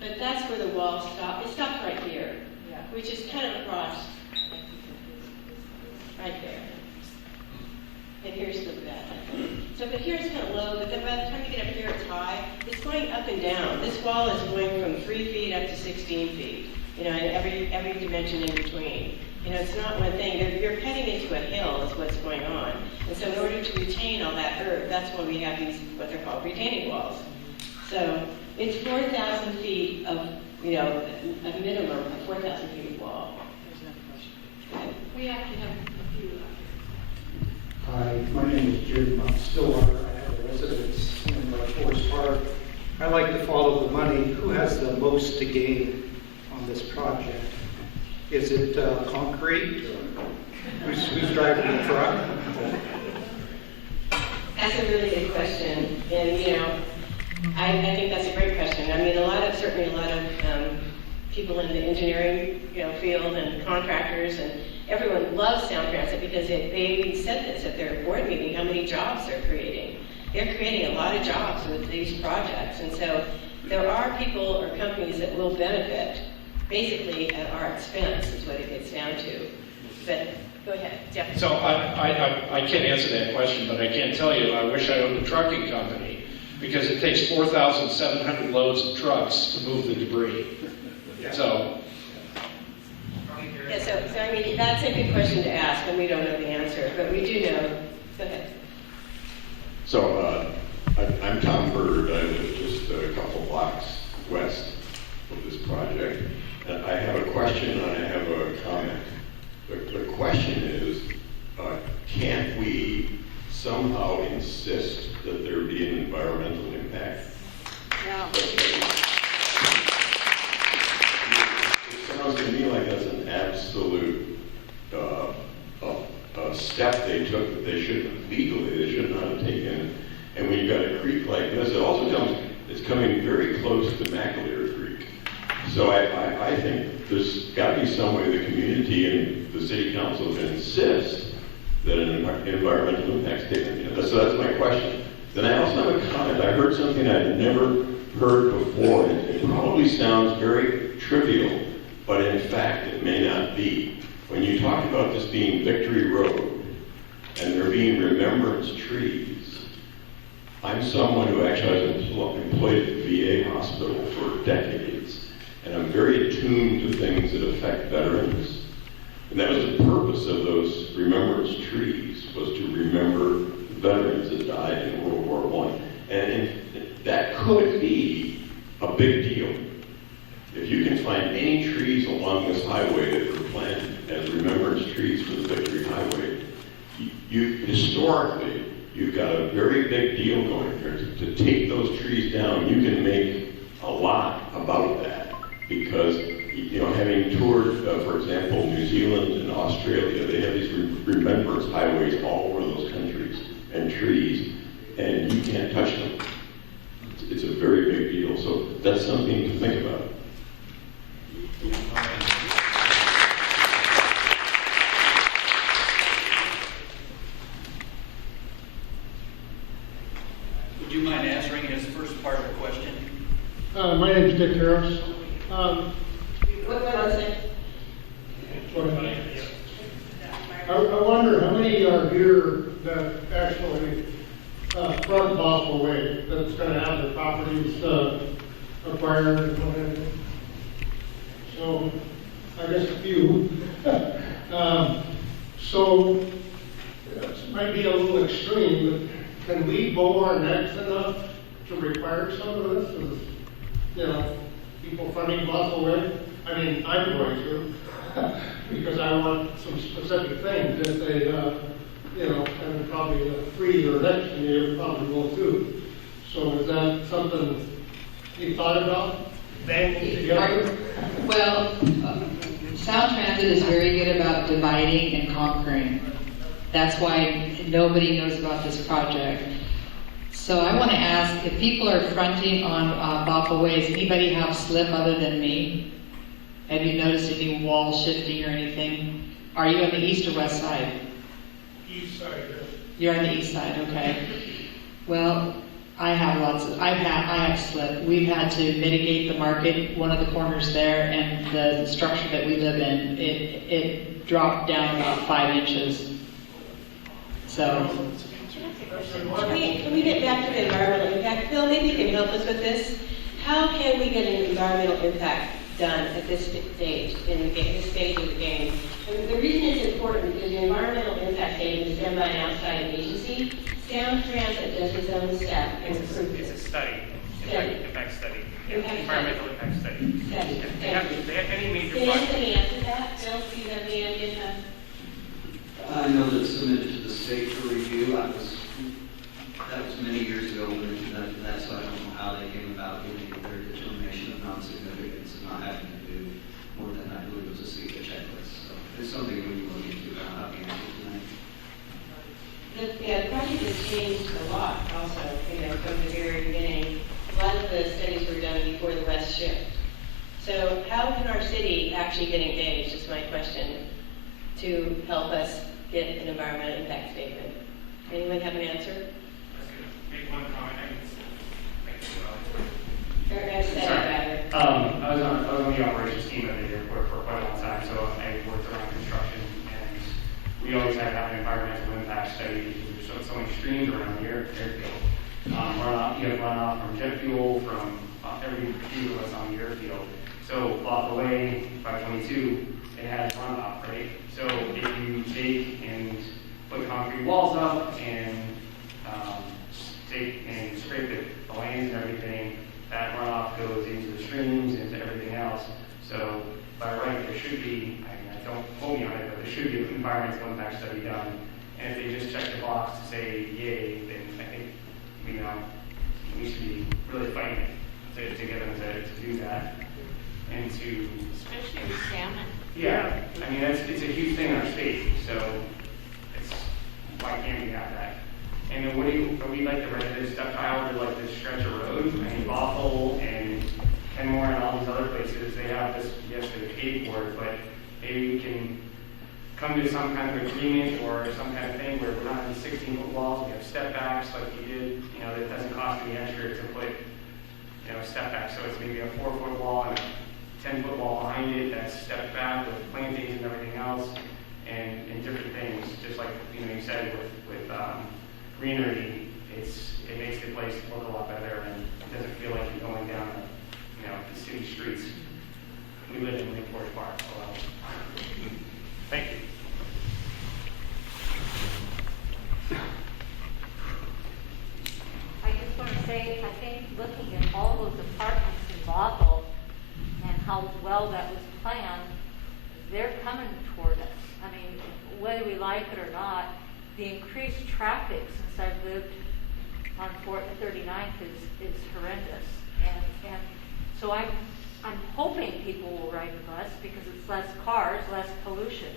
But that's where the wall stops. It stops right here, which is kind of across. Right there. And here's the bed. So, but here it's kind of low, but then by the time you get up here, it's high. It's going up and down. This wall is going from 3 feet up to 16 feet, and every dimension in between. It's not one thing. You're heading into a hill is what's going on. And so in order to retain all that earth, that's why we have these, what they're called retaining walls. So it's 4,000 feet of, a minimum of 4,000 feet of wall. We actually have a few. Hi, my name is Jim Stillwater. I have a residence in Forest Park. I like to follow the money. Who has the most to gain on this project? Is it concrete? Who's driving the truck? That's a really good question, and I think that's a great question. I mean, certainly a lot of people in the engineering field and contractors and everyone loves Sound Transit because they even said this at their board meeting, how many jobs they're creating. They're creating a lot of jobs with these projects, and so there are people or companies that will benefit, basically at our expense is what it gets down to. But go ahead, Jeff. So I can't answer that question, but I can tell you I wish I owned a trucking company, because it takes 4,700 loads of trucks to move the debris. So. Yeah, so I mean, that's a good question to ask, and we don't know the answer, but we do know. Go ahead. So I'm Tom Bird. I live just a couple blocks west of this project. And I have a question. question and I have a comment. The question is, can't we somehow insist that there be an environmental impact? Yeah. It sounds to me like that's an absolute step they took that they shouldn't, legally, they should not have taken. And when you've got a creek like this, it also comes, it's coming very close to McAleer Creek. So I think there's got to be some way the community and the city council can insist that an environmental impact statement, so that's my question. Then I also have a comment. I heard something I'd never heard before. It probably sounds very trivial, but in fact it may not be. When you talk about this being Victory Road and there being remembrance trees, I'm someone who actually has employed at the VA hospital for decades, and I'm very attuned to things that affect veterans. And that was the purpose of those remembrance trees, was to remember the veterans that died in World War I. And that could be a big deal. If you can find any trees along this highway that were planted as remembrance trees for the Victory Highway, historically, you've got a very big deal going here. To take those trees down, you can make a lot about that, because having toured, for example, New Zealand and Australia, they have these remembrance highways all over those countries and trees, and you can't touch them. It's a very big deal, so that's something to think about. Would you mind answering his first part of the question? My name is Dick Harris. What was it? I wonder how many are here that actually front Buffalo Way, that's going to have their properties acquired and whatever. So, I guess a few. So, this might be a little extreme, but can we bow our necks enough to require some of this? As, people fronting Buffalo Way? I mean, I'm going to, because I want some specific things that they, and probably the free or next year probably will too. So is that something you thought about? Banding together? Well, Sound Transit is very good about dividing and conquering. That's why nobody knows about this project. So I want to ask, if people are fronting on Buffalo Way, does anybody have slip other than me? Have you noticed any wall shifting or anything? Are you on the east or west side? East side, yes. You're on the east side, okay. Well, I have slip. We've had to mitigate the market, one of the corners there, and the structure that we live in, it dropped down about 5 inches. So, Can we get back to the environmental impact? Phil, maybe you can help us with this. How can we get an environmental impact done at this stage in the game, this stage of the game? And the reason it's important is the environmental impact statement is done by an outside agency. Sound Transit does its own step and approves It's it. a study. Impact study. Impact Environmental impact study. They have any major Can project. anybody answer that? Phil, do you have any idea? I know that it's submitted to the state for review. That was many years ago when we conducted that, so I don't know how they came about getting their determination of non-significance and not having to do more than I believe was a secret checklist. So it's something we can look into. I don't have the answer tonight. The project has changed a lot also, from the very beginning. A lot of the studies were done before the West shift. So how can our city actually get engaged, is my question, to help us get an environmental impact statement? Anyone have an answer? Make one comment. Or have said it rather. I was on the operations team at the airport for quite a long time, so I worked around construction, and we always had to have an environmental impact study because there's so many streams around the airfield. You have runoff from jet fuel, from every few of us on the airfield. So off the way, 522, it has runoff, right? So if you take and put concrete walls up and take and scrape the lanes and everything, that runoff goes into the streams, into everything else. So by right, there should be, I mean, don't hold me on it, but there should be an environmental impact study done. And if they just check the box to say yay, then I think, you know, we should be really fighting to get them to do that. And to, Especially with salmon. yeah, I mean, it's a huge thing in our state, so it's, why can't we have that? And then are we like the residents step tile to like this stretch of road? I mean, Bothell and Kenmore and all these other places, they have this, yes, they paid for it, but maybe we can come to some kind of agreement or some kind of thing where we're not in 16-foot walls, we have step backs like we did, you know, that doesn't cost any extra to put, you know, step back. So it's maybe a 4-foot wall and a 10-foot wall behind it that's stepped back with plantings and everything else and different things. Just like, you know, you said with greenery, it makes the place look a lot better and it doesn't feel like you're going down, you know, the city streets. We live in Lake Forest Park, so thank you. I just want to say, I think looking at all those apartments in Bothell and how well that was planned, they're coming toward us. I mean, whether we like it or not, the increased traffic since I've lived on 39th is horrendous. And so I'm hoping people will ride the bus because it's less cars, less pollution.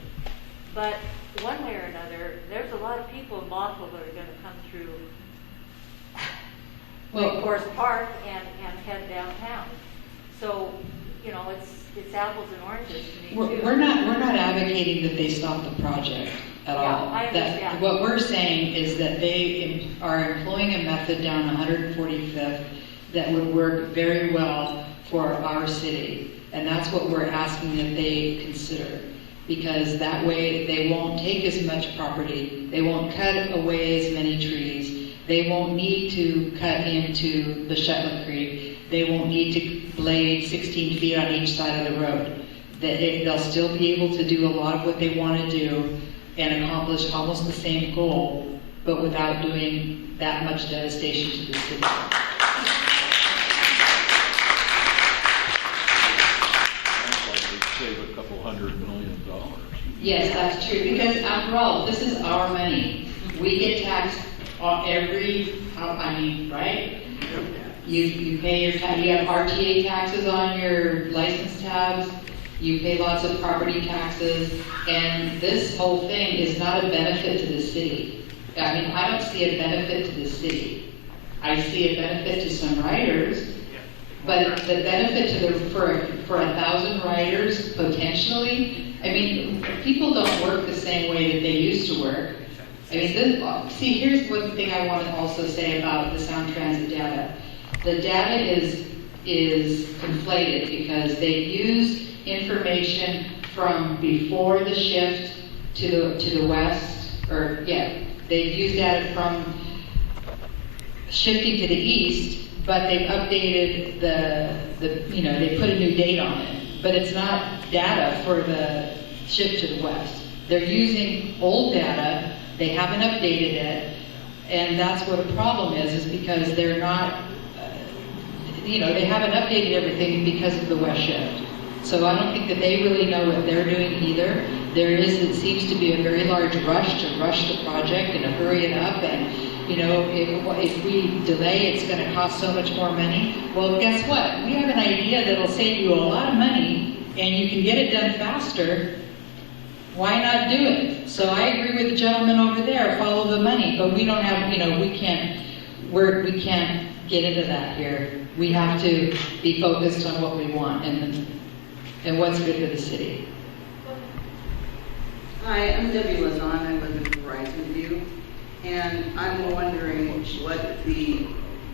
But one way or another, there's a lot of people in Bothell that are going to come through Lake Forest Park and head downtown. So, you know, it's apples and oranges to me too. We're not advocating that they stop the project at all. I understand. What we're saying is that they are employing a method down 145th that would work very well for our city. And that's what we're asking that they consider. Because that way they won't take as much property, they won't cut away as many trees, they won't need to cut into the Shetland Creek, they won't need to blade 16 feet on each side of the road. They'll still be able to do a lot of what they want to do and accomplish almost the same goal, but without doing that much devastation to the city. Save a couple $100 million. Yes, that's true, because after all, this is our money. We get taxed on every, right? You pay your tax, you have RTA taxes on your license tabs, you pay lots of property taxes, and this whole thing is not a benefit to the city. I mean, I don't see a benefit to the city. I see a benefit to some riders, but the benefit to for 1,000 riders potentially, I mean, people don't work the same way that they used to work. I mean, see, here's one thing I want to also say about the Sound Transit data. The data is conflated because they use information from before the shift to the west, or they've used data from shifting to the east, but they've updated they put a new date on it, but it's not data for the shift to the west. They're using old data, they haven't updated it, and that's what the problem is because they're not, they haven't updated everything because of the west shift. So I don't think that they really know what they're doing either. It seems to be a very large rush to rush the project and to hurry it up, and if we delay, it's going to cost so much more money. Well, guess what? We have an idea that'll save you a lot of money, and you can get it done faster. Why not do it? So I agree with the gentleman over there, follow the money, but we don't have, we can't get into that here. We have to be focused on what we want and what's good for the city. Hi, I'm Debbie Lazan. I live in Horizon View, and I'm wondering what the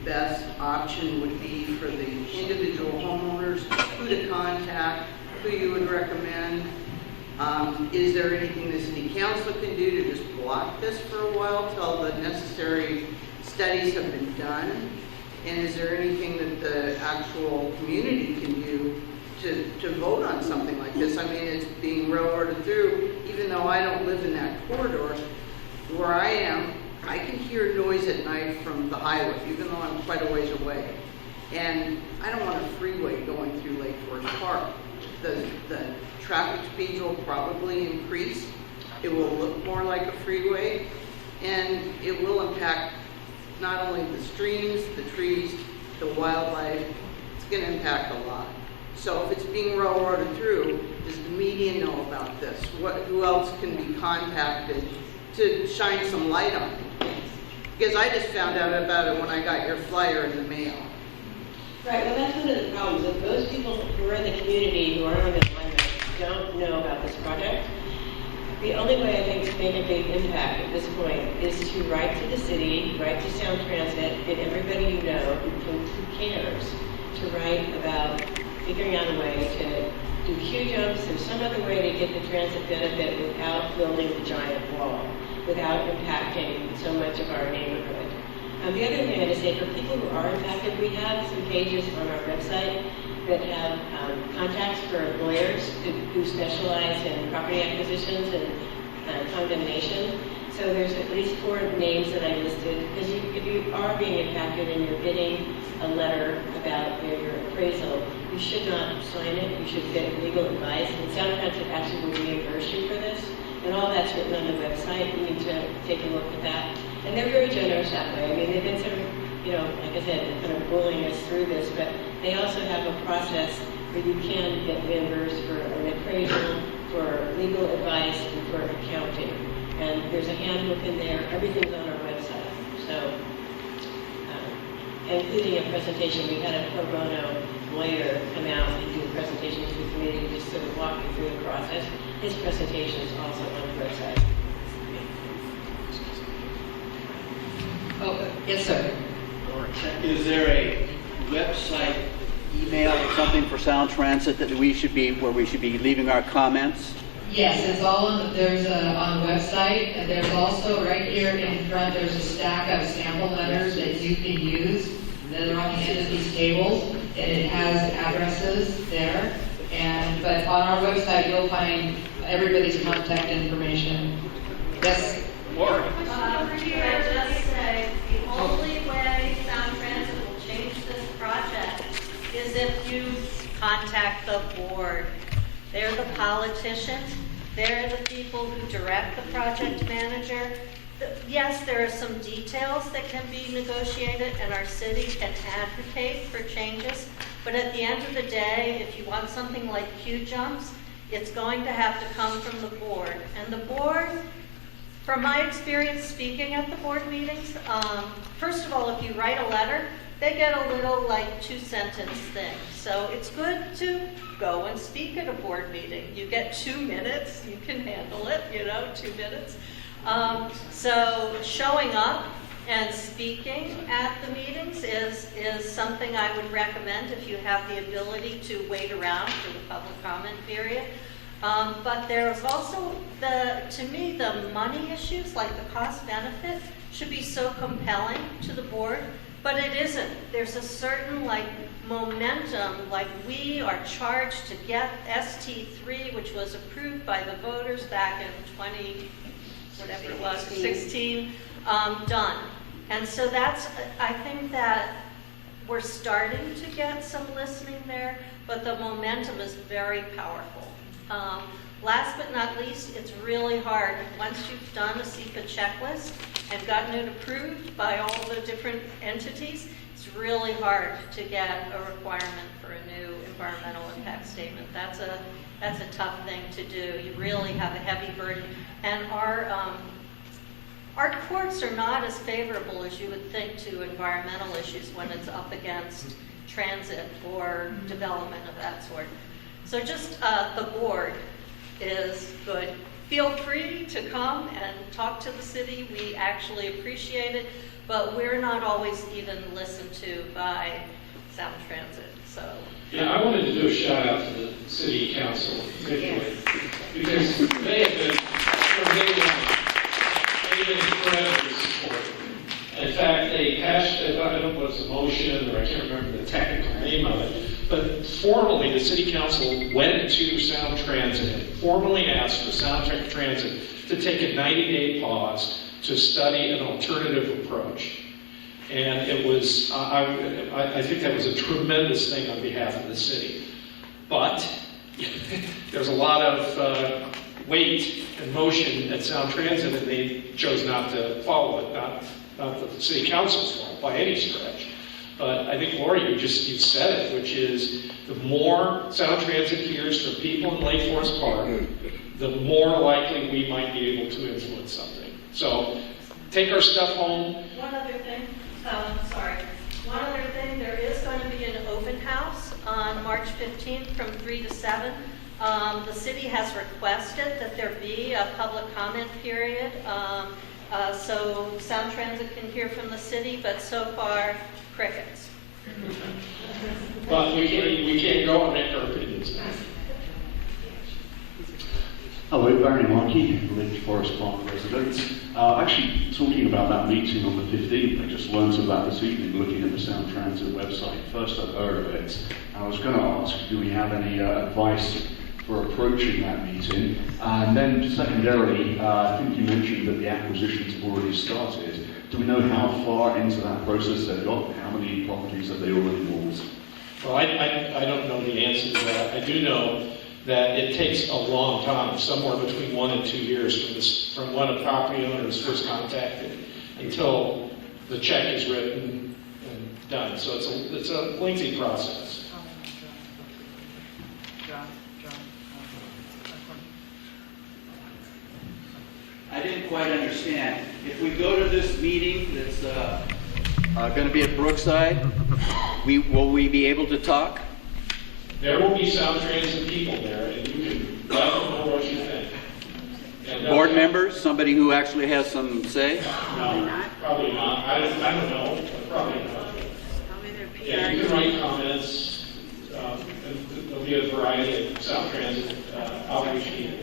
best option would be for the individual homeowners, who to contact, who you would recommend. Is there anything the city council can do to just block this for a while till the necessary studies have been done? And is there anything that the actual community can do to vote on something like this? I mean, it's being railroaded through, even though I don't live in that corridor. Where I am, I can hear noise at night from the highway, even though I'm quite a ways away. And I don't want a freeway going through Lake Forest Park. The traffic speeds will probably increase. It will look more like a freeway, and it will impact not only the streams, the trees, the wildlife. It's going to impact a lot. So if it's being railroaded through, does the media know about this? Who else can be contacted to shine some light on it? Because I just found out about it when I got your flyer in the mail. Right, well, that's one of the problems. If those people who are in the community who are on this alignment don't know about this project, the only way I think to make a big impact at this point is to write to the city, write to Sound Transit, and everybody you know who cares to write about figuring out a way to do queue jumps and some other way to get the transit benefit without building a giant wall, without impacting so much of our neighborhood. The other thing I just say, for people who are impacted, we have some pages on our website that have contacts for lawyers who specialize in property acquisitions and condemnation. So there's at least 4 names that I listed, because if you are being impacted and you're getting a letter about your appraisal, you should not sign it. You should get legal advice. And Sound Transit actually will reimburse you for this. And all that's written on the website. You need to take a look at that. And they're very generous that way. I mean, they've been sort of, like I said, kind of bullying us through this, but they also have a process where you can get reimbursed for an appraisal, for legal advice, and for accounting. And there's a handbook in there. Everything's on our website. So, including a presentation, we had a pro bono lawyer come out and do a presentation to the community, just sort of walk you through the process. His presentation is also on the website. Oh, yes, sir. Is there a website, email, or something for Sound Transit that we should be leaving our comments? Yes, it's all on there's on the website, and there's also right here in front, there's a stack of sample letters that you can use. They're on the end of these tables, and it has addresses there. But on our website, you'll find everybody's contact information. Yes? Laura. Can I just say, the only way Sound Transit will change this project is if you contact the board. They're the politicians. They're the people who direct the project manager. Yes, there are some details that can be negotiated, and our city can advocate for changes. But at the end of the day, if you want something like queue jumps, it's going to have to come from the board. And the board, from my experience speaking at the board meetings, first of all, if you write a letter, they get a little 2-sentence thing. So it's good to go and speak at a board meeting. You get 2 minutes, you can handle it, 2 minutes. So showing up and speaking at the meetings is something I would recommend if you have the ability to wait around for the public comment period. But there's also, to me, the money issues, like the cost benefit, should be so compelling to the board, but it isn't. There's a certain momentum, we are charged to get ST3, which was approved by the voters back in 2016, done. And so I think that we're starting to get some listening there, but the momentum is very powerful. Last but not least, it's really hard. Once you've done a SEPA checklist and gotten it approved by all the different entities, it's really hard to get a requirement for a new environmental impact statement. That's a tough thing to do. You really have a heavy burden. And our courts are not as favorable as you would think to environmental issues when it's up against transit or development of that sort. So just the board is good. Feel free to come and talk to the city. We actually appreciate it, but we're not always even listened to by Sound Transit. So yeah, I wanted to do a shout out to the city council particularly, because they have been from day one, they've been incredibly supportive. In fact, they passed, I don't know if it was a motion, or I can't remember the technical name of it, but formally the city council went to Sound Transit and formally asked for Sound Transit to take a 90-day pause to study an alternative approach. And it was, I think that was a tremendous thing on behalf of the city. But there's a lot of weight and motion at Sound Transit, and they chose not to follow it. Not the city council's fault by any stretch. But I think, Lori, you said it, which is the more Sound Transit hears from people in Lake Forest Park, the more likely we might be able to influence something. So take our stuff home. One other thing, One other thing, there is going to be an open house on March 15th from 3 to 7. The city has requested that there be a public comment period, so Sound Transit can hear from the city, but so far, crickets. But we can't go on that opinions. Hello, Barry Markey, Lake Forest Park resident. Actually, talking about that meeting on the 15th, I just learned of that this evening looking at the Sound Transit website. First I've heard of it. I was going to ask, do we have any advice for approaching that meeting? And then secondarily, I think you mentioned that the acquisitions have already started. Do we know how far into that process they've got? How many properties have they already bought? Well, I don't know the answer to that. I do know that it takes a long time, somewhere between 1 and 2 years from when a property owner is first contacted until the check is written and done. So it's a lengthy process. I didn't quite understand. If we go to this meeting that's going to be at Brookside, will we be able to talk? There will be Sound Transit people there, and you can let them know what you think. And Board members, somebody who actually has some say? No, probably not. I don't know, but probably not. Yeah, you can write comments, and there'll be a variety of Sound Transit outreach people.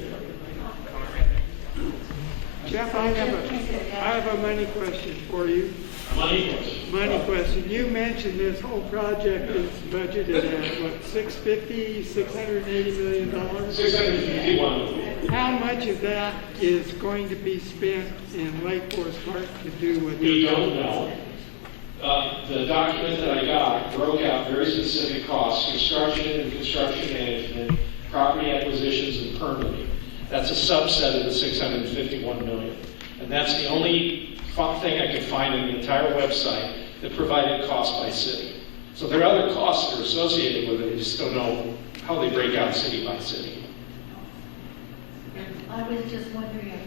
Jeff, I have a money question for you. Money question. Money question. You mentioned this whole project is budgeted at what, $680 million? $651 million. How much of that is going to be spent in Lake Forest Park to do with? We don't know. The document that I got broke out very specific costs: construction and construction management, property acquisitions, and permitting. That's a subset of the $651 million. And that's the only thing I could find in the entire website that provided cost by city. So there are other costs that are associated with it. I just don't know how they break out city by city. I was just wondering,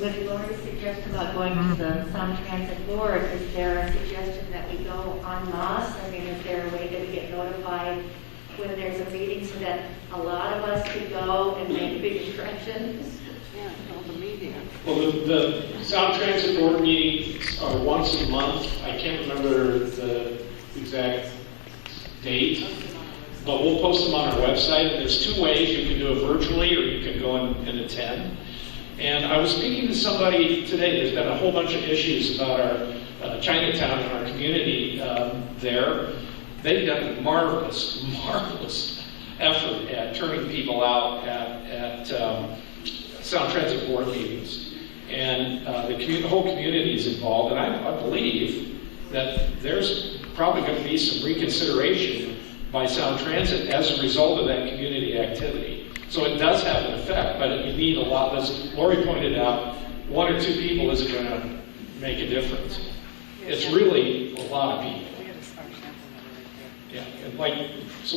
with Lori's suggestion about going to the Sound Transit board, is there a suggestion that we go en masse? I mean, is there a way that we get notified when there's a meeting so that a lot of us could go and make big impressions? Yeah, all the media. Well, the Sound Transit board meetings are once a month. I can't remember the exact date, but we'll post them on our website. There's 2 ways. You can do it virtually, or you can go and attend. And I was speaking to somebody today. There's been a whole bunch of issues about our Chinatown and our community there. They've done a marvelous effort at turning people out at Sound Transit board meetings. And the whole community is involved. And I believe that there's probably going to be some reconsideration by Sound Transit as a result of that community activity. So it does have an effect, but you need a lot. As Lori pointed out, 1 or 2 people isn't going to make a difference. It's really a lot of people. Yeah, and so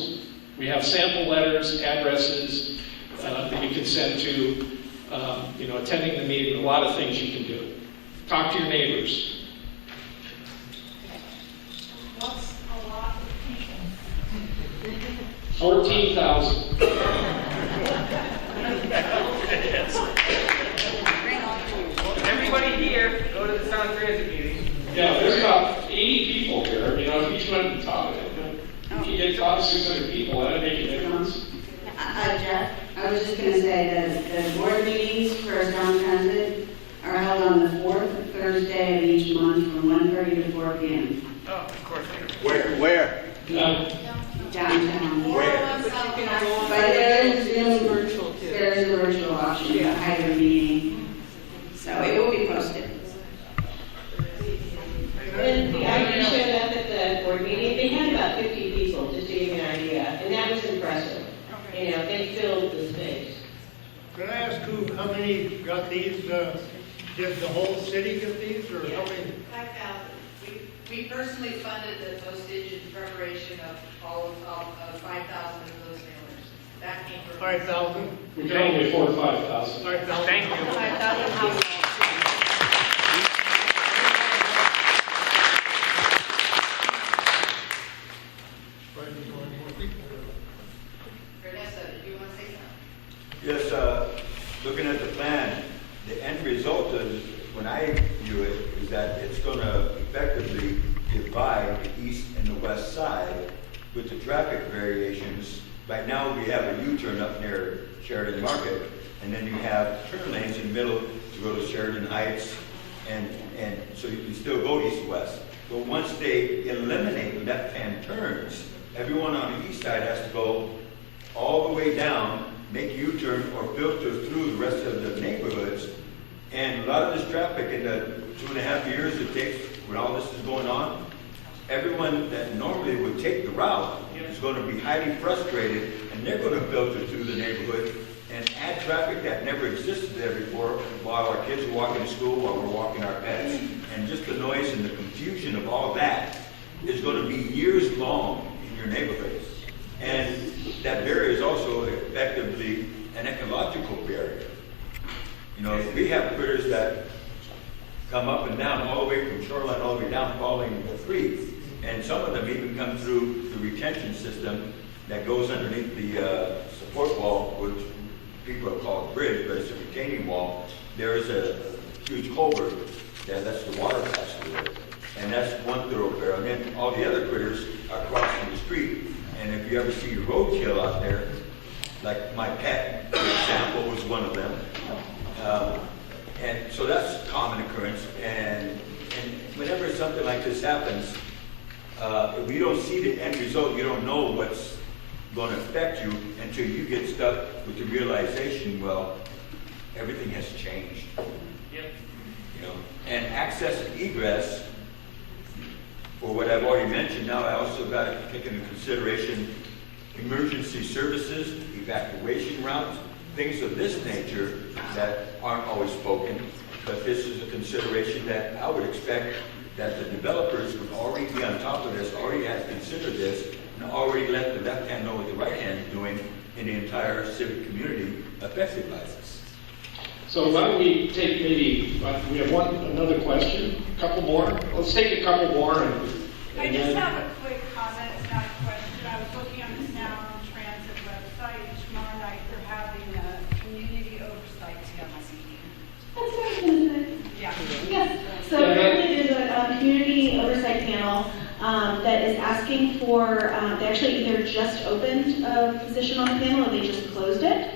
we have sample letters, addresses that you can send to, attending the meeting. A lot of things you can do. Talk to your neighbors. What's a lot of people? 14,000. Everybody here, go to the Sound Transit meeting. Yeah, there's about 80 people here. If each one talk, if you get talk to 600 people, that'd make a difference. Jeff, I was just going to say that the board meetings for Sound Transit are held on the 4th Thursday of each month from 1:30 to 4 p.m. Oh, of course. Where? Downtown. Where? But there's a virtual option to hire a meeting. So it will be posted. When the ID showed up at the board meeting, they had about 50 people, just to give you an idea, and that was impressive. built the space. Could I ask how many got these, did the whole city get these, or how many? 5,000. We personally funded the postage in preparation of all of 5,000 of those mailers. That came from 5,000? We can only afford 5,000. 5,000. Thank you. 5,000 households. Vanessa, do you want to say something? Yes, looking at the plan, the end result is, when I view it, is that it's going to effectively divide the east and the west side with the traffic variations. Right now, we have a U-turn up near Sheridan Market, and then you have turn lanes in the middle to go to Sheridan Heights, and so you can still go east-west. But once they eliminate left-hand turns, everyone on the east side has to go all the way down, make U-turn or filter through the rest of the neighborhoods. And a lot of this traffic in the 2.5 years it takes when all this is going on, everyone that normally would take the route is going to be highly frustrated, and they're going to filter through the neighborhood and add traffic that never existed there before while our kids are walking to school, while we're walking our pets. And just the noise and the confusion of all that is going to be years long in your neighborhoods. And that barrier is also effectively an ecological barrier. You know, we have critters that come up and down all the way from shoreline all the way down following the creek. And some of them even come through the retention system that goes underneath the support wall, which people have called a bridge, but it's a retaining wall. There is a huge culvert that's the water pass through. And that's one thoroughfare. And then all the other critters are crossing the street. And if you ever see a roadkill out there, like my pet, for example, was one of them. And so that's a common occurrence. And whenever something like this happens, if you don't see the end result, you don't know what's going to affect you until you get stuck with the realization, well, everything has changed. Yep. You know, and access and egress, for what I've already mentioned, now I also got to take into consideration emergency services, evacuation routes, things of this nature that aren't always spoken, but this is a consideration that I would expect that the developers would already be on top of this, already have considered this, and already let the left hand know what the right hand is doing in the entire civic community affected by this. So why don't we take maybe, we have another question, a couple more? Let's take a couple more. I just have a quick comment, it's not a question. I was looking on the Sound Transit website, tomorrow night they're having a community oversight meeting. That's what I was going to say. Yeah. Yes. So currently there's a community oversight panel that is asking for, they actually either just opened a position on the panel or they just closed it.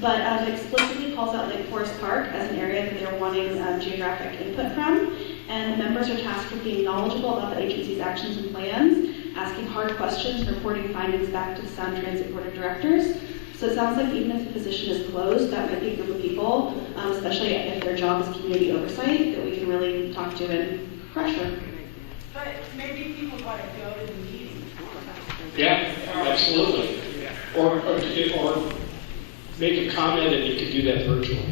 But it explicitly calls out Lake Forest Park as an area that they're wanting geographic input from. And the members are tasked with being knowledgeable about the agency's actions and plans, asking hard questions, reporting findings back to the Sound Transit Board of Directors. So it sounds like even if the position is closed, that might be a group of people, especially if their job is community oversight, that we can really talk to and pressure. But maybe people want to go to the meeting. Yeah, absolutely. Or make a comment and you can do that virtually.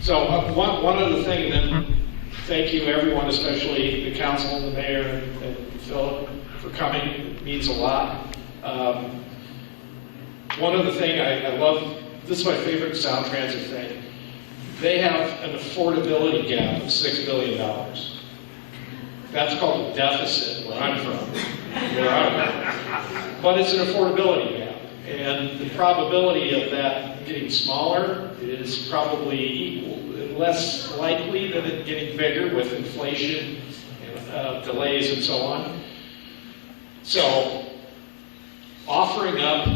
So one other thing, and then thank you everyone, especially the council, the mayor, and Philip for coming. It means a lot. One other thing I love, this is my favorite Sound Transit thing. They have an affordability gap of $6 billion. That's called a deficit where I'm from. But it's an affordability gap. And the probability of that getting smaller is probably equal, less likely than it getting bigger with inflation, delays, and so on. So, offering up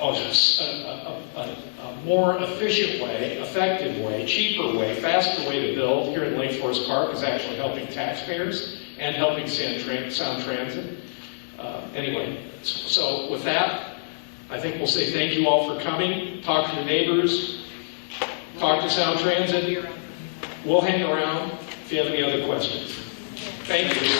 a more efficient way, effective way, cheaper way, faster way to build here in Lake Forest Park is actually helping taxpayers and helping Sound Transit. Anyway, so with that, I think we'll say thank you all for coming. Talk to your neighbors. Talk to Sound Transit. We'll hang around if you have any other questions. Thank you.